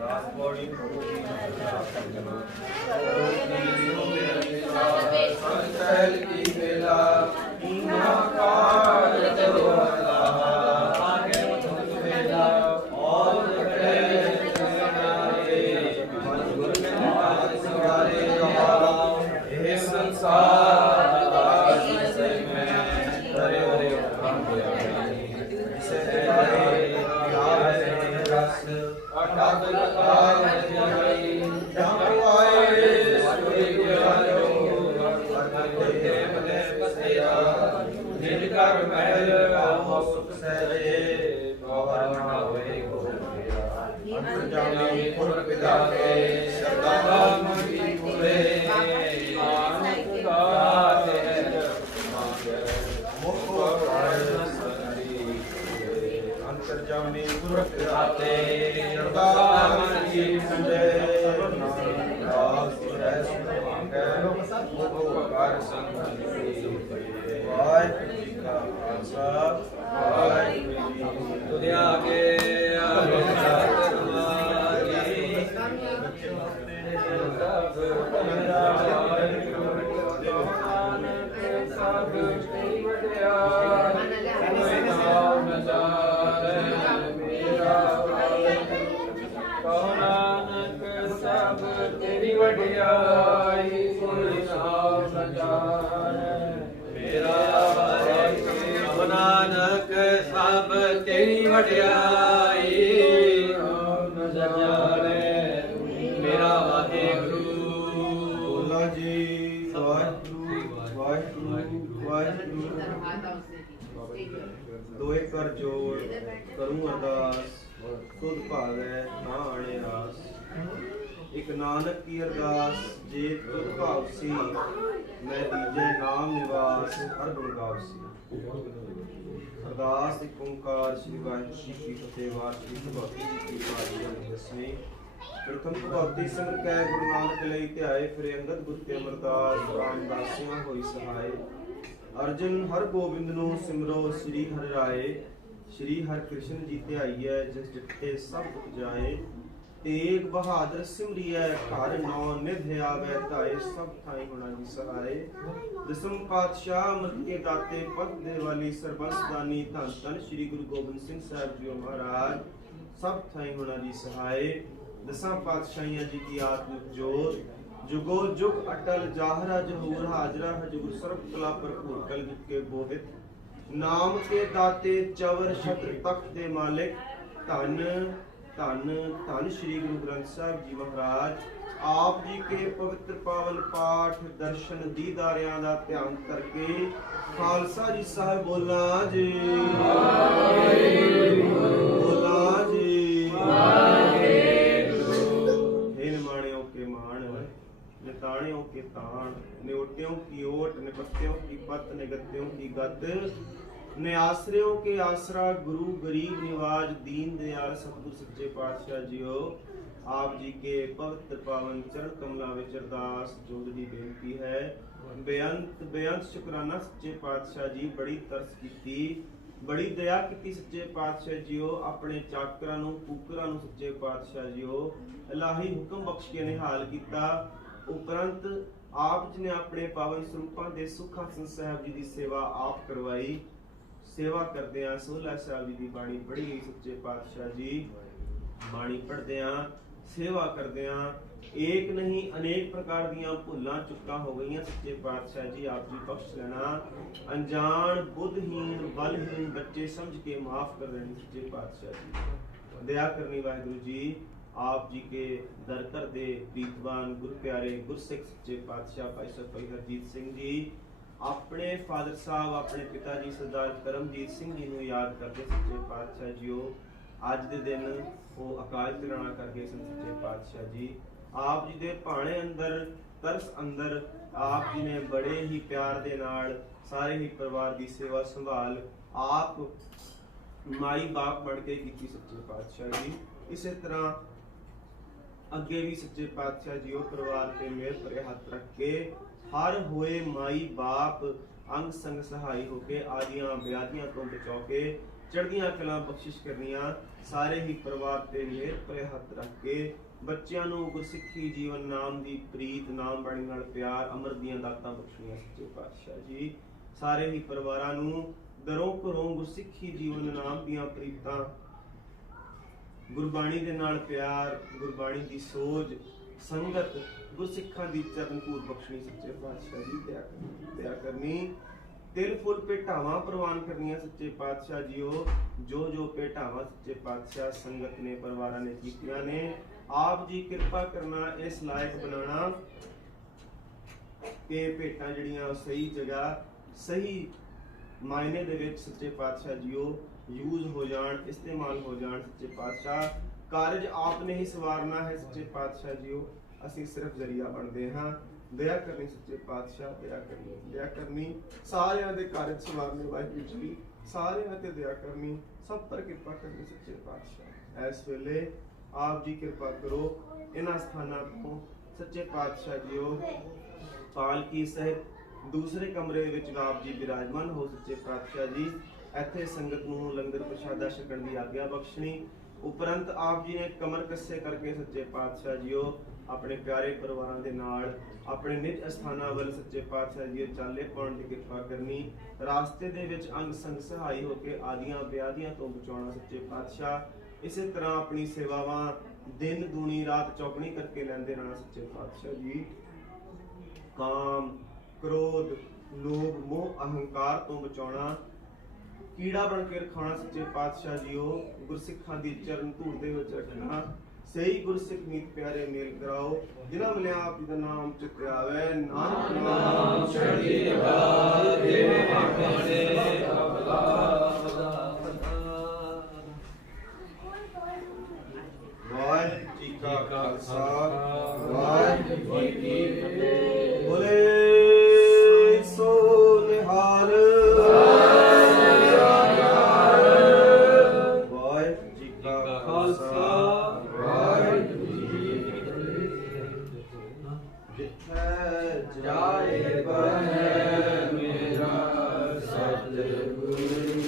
रात बड़ी संतल की बेला इना काल दरवाजा आगे तुम बेला और संसार में ਹਰ ਸੰਗਤ ਦੀ ਵਾਹਿਗੁਰੂ ਜੀ ਕਾ ਖਾਲਸਾ ਵਾਹਿਗੁਰੂ ਜੀ ਕੀ ਫਤਿਹ। ਤੁਧ ਆਗੇ ਆਗੇ ਸਤਿ ਮਾਗੀ ਸਭ ਤੇਰਾ ਵਾਹਿਗੁਰੂ ਨਾਨਕ ਸਭ ਤੇਰੀ ਵਡਿਆਈ ਤੂੰ ਨਾਮ ਨਜ਼ਾਰੇ ਮੇਰਾ ਵਾਹਿਗੁਰੂ ਕਹੋ ਨਾਨਕ ਸਭ ਤੇਰੀ ਵਡਿਆਈ ਤੂੰ ਨਾਮ ਨਜ਼ਾਰੇ ਮੇਰਾ ਵਾਹਿਗੁਰੂ ਨਾਨਕ ਸਭ ਤੇਰੀ ਵਡਿਆਈ ਨਜ਼ਾਰੇ ਮੇਰਾ ਵਾਹਿਗੁਰੂ। ਬੋਲਾ ਜੀ ਵਾਹਿਗੁਰੂ ਵਾਹਿਗੁਰੂ ਵਾਹਿਗੁਰੂ। ਦੋਏ ਕਰ ਜੋੜ ਕਰੂੰ ਅਰਦਾਸ ਤੁਧ ਭਾਵੈ ਨਾ ਆਣੇ ਆਸ। ਇਕ ਨਾਨਕ ਕੀ ਅਰਦਾਸ ਜੇ ਤੁਧ ਭਾਵਸੀ ਮੈਂ ਦੀਜੈ ਨਾਮ ਨਿਵਾਸ ਹਰ ਗੁਣ ਗਾਵਸੀ। ਅਰਦਾਸ ਇਕ ਓੰਕਾਰ ਸ੍ਰੀ ਵਾਹਿਗੁਰੂ ਜੀ ਕੀ ਫਤਿਹ। ਵਾਰ ਸ੍ਰੀ ਭਗਵਤੀ ਜੀ ਕੀ ਬਾਣੀ ਦਸਵੀਂ। ਪ੍ਰਥਮ ਭਗਵਤੀ ਸਿਮਰ ਕੈ ਗੁਰੂ ਨਾਨਕ ਲਈ ਧਿਆਏ ਫਿਰ ਅੰਗਦ ਗੁਰ ਤੇ ਅਮਰਦਾਸ ਰਾਮਦਾਸੀਆਂ ਹੋਈ ਸਹਾਏ। ਅਰਜਨ ਹਰ ਗੋਬਿੰਦ ਨੂੰ ਸਿਮਰੋ ਸ੍ਰੀ ਹਰਿ ਰਾਏ। ਸ੍ਰੀ ਹਰਿ ਕ੍ਰਿਸ਼ਨ ਜੀ ਧਿਆਈਐ ਜਿਸ ਜਿੱਥੇ ਸਭ ਉਪਜਾਏ। ਤੇਗ ਬਹਾਦਰ ਸਿਮਰਿਐ ਘਰ ਨੌ ਨਿਧ ਆਵੈ ਧਾਏ ਸਭ ਥਾਈ ਹੋਣਾ ਜੀ ਸਹਾਏ। ਦਸਮ ਪਾਤਸ਼ਾਹ ਅੰਮ੍ਰਿਤ ਕੇ ਦਾਤੇ ਪਦ ਦੇ ਵਾਲੀ ਸਰਬੰਸ ਦਾਨੀ ਧੰਨ ਧੰਨ ਸ੍ਰੀ ਗੁਰੂ ਗੋਬਿੰਦ ਸਿੰਘ ਸਾਹਿਬ ਜੀ ਮਹਾਰਾਜ ਸਭ ਥਾਈ ਹੋਣਾ ਜੀ ਸਹਾਏ। ਦਸਾਂ ਪਾਤਸ਼ਾਹੀਆਂ ਜੀ ਕੀ ਆਤਮਿਕ ਜੋਤ जुगो जुग अटल जाहरा जहूर हाजरा हजूर सर्व कला भरपूर कल जुग के बोहित नाम के दाते चवर छत्र तख्त दे मालिक धन धन धन श्री गुरु ग्रंथ साहिब जी महाराज आप जी के पवित्र पावन पाठ दर्शन दीदारियां दा ध्यान करके खालसा जी साहिब बोला जी बोला जी माणियों के मान निताणियों के ताण निओटियों की ओट निपत्तियों की पत निगत्तियों की गत निआसरियों के आसरा गुरु गरीब निवाज दीन दयाल सतगुरु सच्चे पातशाह जीओ आप जी के पवित्र पावन चरण कमला विच अरदास जोड़ दी बेनती है। बेअंत शुकराना सच्चे पातशाह जी बड़ी तरस कीती बड़ी दया कीती सच्चे पातशाह जीओ अपने चाकरां नूं कूकरां नूं सच्चे पातशाह जीओ इलाही हुक्म बख्श के निहाल कीता। उपरंत आप जी ने अपने पावन स्वरूपां दे सुख आसन साहिब जी दी सेवा आप करवाई। सेवा करदियां सोहला साहिब जी दी बाणी पढ़ी गई सच्चे पातशाह जी बाणी पढ़दियां सेवा करदियां एक नहीं अनेक प्रकार दीयां भुलां चुक्कां हो गईयां सच्चे पातशाह जी आप जी बख्श लेना। अनजान बुद्धहीन बलहीन बच्चे समझ के माफ कर देनी सच्चे पातशाह जी दया करनी वाहिगुरु जी। आप जी के दर कर दे प्रीतवान गुरु प्यारे गुरसिख सच्चे पातशाह भाई साहब भाई हरजीत सिंह जी अपने फादर साहब अपने पिता जी सरदार करमजीत सिंह जी नूं याद करके सच्चे पातशाह जीओ अज दे दिन वो अकाल चलाना करके सच्चे पातशाह जी आप जी दे भाणे अंदर तरस अंदर आप जी ने बड़े ही प्यार दे नाल सारे ही परिवार की सेवा संभाल आप माई बाप बन के कीती सच्चे पातशाह जी। इसे तरह अगे भी सच्चे पातशाह जी परिवार के मेल भरे हाथ रख के हर होए माई बाप अंग संग सहाय होके आदियां ब्यादियां तो बचा के चढ़दियां कलां बख्शिश करनियां सारे ही परिवार ते मेल भरे हाथ रख के बच्चियां नूं गुरसिੱਖੀ जीवन नाम दी प्रीत नाम बाणी नाल प्यार अमर दियां दातां बख्शियां सच्चे पातशाह जी। सारे ही परिवारां नूं दरों घरों गुरसिੱਖੀ जीवन नाम दियां प्रीतां गुरबाणी दे नाल प्यार गुरबाणी दी सोच संगत गुरसिੱਖਾਂ दी चरण पूर बख्शनी सच्चे पातशाह जी दया करनी। तिल फुल भेटावां प्रवान करनियां सच्चे पातशाह जीओ जो जो भेटावां सच्चे पातशाह संगत ने परिवारां ने कीतियां ने आप जी कृपा करना इस लायक बनाना कि भेटां जड़ियां सही जगह सही मायने दे विच सच्चे पातशाह जीओ यूज हो जान इस्तेमाल हो जान सच्चे पातशाह। कारज आपने ही सवारना है सच्चे पातशाह जीओ असीं सिर्फ जरिया बनते हाँ। दया करनी सच्चे पातशाह दया करनी सारियां दे कारज सवारने वाहिगुरू जी सारियां ते दया करनी सब पर कृपा करनी सच्चे पातशाह। इस वेले आप जी कृपा करो इन्हां स्थानां तो सच्चे पातशाह जीओ पालकी सहित ਦੂਸਰੇ ਕਮਰੇ ਵਿੱਚ ਆਪ ਜੀ ਬਿਰਾਜਮਾਨ ਹੋ ਸੱਚੇ ਪਾਤਸ਼ਾਹ ਜੀ। ਇੱਥੇ ਸੰਗਤ ਨੂੰ ਲੰਗਰ ਪ੍ਰਸ਼ਾਦਾ ਛਕਣ ਦੀ ਆਗਿਆ ਬਖਸ਼ਣੀ। ਉਪਰੰਤ ਆਪ ਜੀ ਨੇ ਕਮਰ ਕੱਸੇ ਕਰਕੇ ਸੱਚੇ ਪਾਤਸ਼ਾਹ ਜੀਓ ਆਪਣੇ ਪਿਆਰੇ ਪਰਿਵਾਰਾਂ ਦੇ ਨਾਲ ਆਪਣੇ ਨਿਜ ਅਸਥਾਨਾਂ ਵੱਲ ਸੱਚੇ ਪਾਤਸ਼ਾਹ ਜੀ ਚਾਲੇ ਪਾਉਣ ਦੀ ਕਿਰਪਾ ਕਰਨੀ। ਰਾਸਤੇ ਦੇ ਵਿੱਚ ਅੰਗ ਸੰਗ ਸਹਾਈ ਹੋ ਕੇ ਆਦੀਆਂ ਵਿਆਧੀਆਂ ਤੋਂ ਬਚਾਉਣਾ ਸੱਚੇ ਪਾਤਸ਼ਾਹ। ਇਸੇ ਤਰ੍ਹਾਂ ਆਪਣੀ ਸੇਵਾਵਾਂ ਦਿਨ ਦੂਣੀ ਰਾਤ ਚੌਗਣੀ ਕਰਕੇ ਲੈਂਦੇ ਰਹਿਣਾ ਸੱਚੇ ਪਾਤਸ਼ਾਹ ਜੀ। ਕਾਮ ਕ੍ਰੋਧ ਲੋਭ ਮੋਹ ਅਹੰਕਾਰ ਤੋਂ ਬਚਾਉਣਾ, ਕੀੜਾ ਬਣ ਕੇ ਰਖਾਉਣਾ ਸੱਚੇ ਪਾਤਸ਼ਾਹ ਜੀਓ। ਗੁਰਸਿੱਖਾਂ ਦੀ ਚਰਨ ਧੂੜ ਦੇ ਵਿੱਚ ਰੱਖਣਾ। ਸਹੀ ਗੁਰਸਿੱਖ ਮੀਤ ਪਿਆਰੇ ਮੇਲ ਕਰਾਓ। ਜਿਨ੍ਹਾਂ ਮਿਲਿਆ ਆਪ ਜੀ ਦਾ ਨਾਮ ਚਿਤ ਆਵੇ। ਨਾਨਕ ਨਾਮ ਚੜ੍ਹਦੀ ਕਲਾ ਦੇ ਬਾਣੇ ਵਾਹਿਗੁਰੂ ਜੀ ਕਾ ਖਾਲਸਾ ਵਾਹਿਗੁਰੂ ਜੀ ਕੀ ਫਤਿਹ। ਬੋਲੇ ਸੋ ਨਿਹਾਲ। ਵਾਹਿਗੁਰੂ ਜੀ ਕਾ ਖਾਲਸਾ ਵਾਹਿਗੁਰੂ ਜੀ ਕੀ ਫਤਿਹ। ਜਿੱਥੇ ਜਾਏ ਬਹਿ ਮੇਰਾ ਸਤਿਗੁਰੂ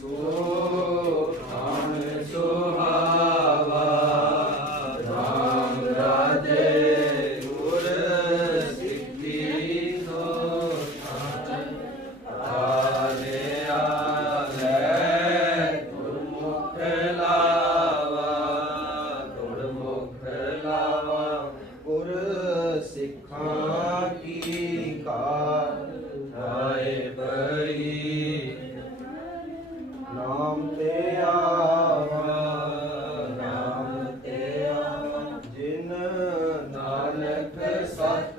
ਸੋ ਥਾਨ ਸੁਹਾਵਾ। ਰਾਮ ਰਾਜੇ ਗੁਰ ਸਿੱਖੀ ਸੋ ਥਾਨ ਆਲੇ ਆਲੇ ਗੁਰਮੁਖ ਲਾਵਾ। ਗੁਰਮੁਖ ਲਾਵਾ ਗੁਰ ਸਿੱਖਾਂ ਕੀ ਕਾਰ ਆਏ ਬਈ। ਨਾਮ ਤੇ ਆਵਾ ਨਾਮ ਤੇ ਆਵਾ ਜਿਨ ਨਾਨਕ ਸਤ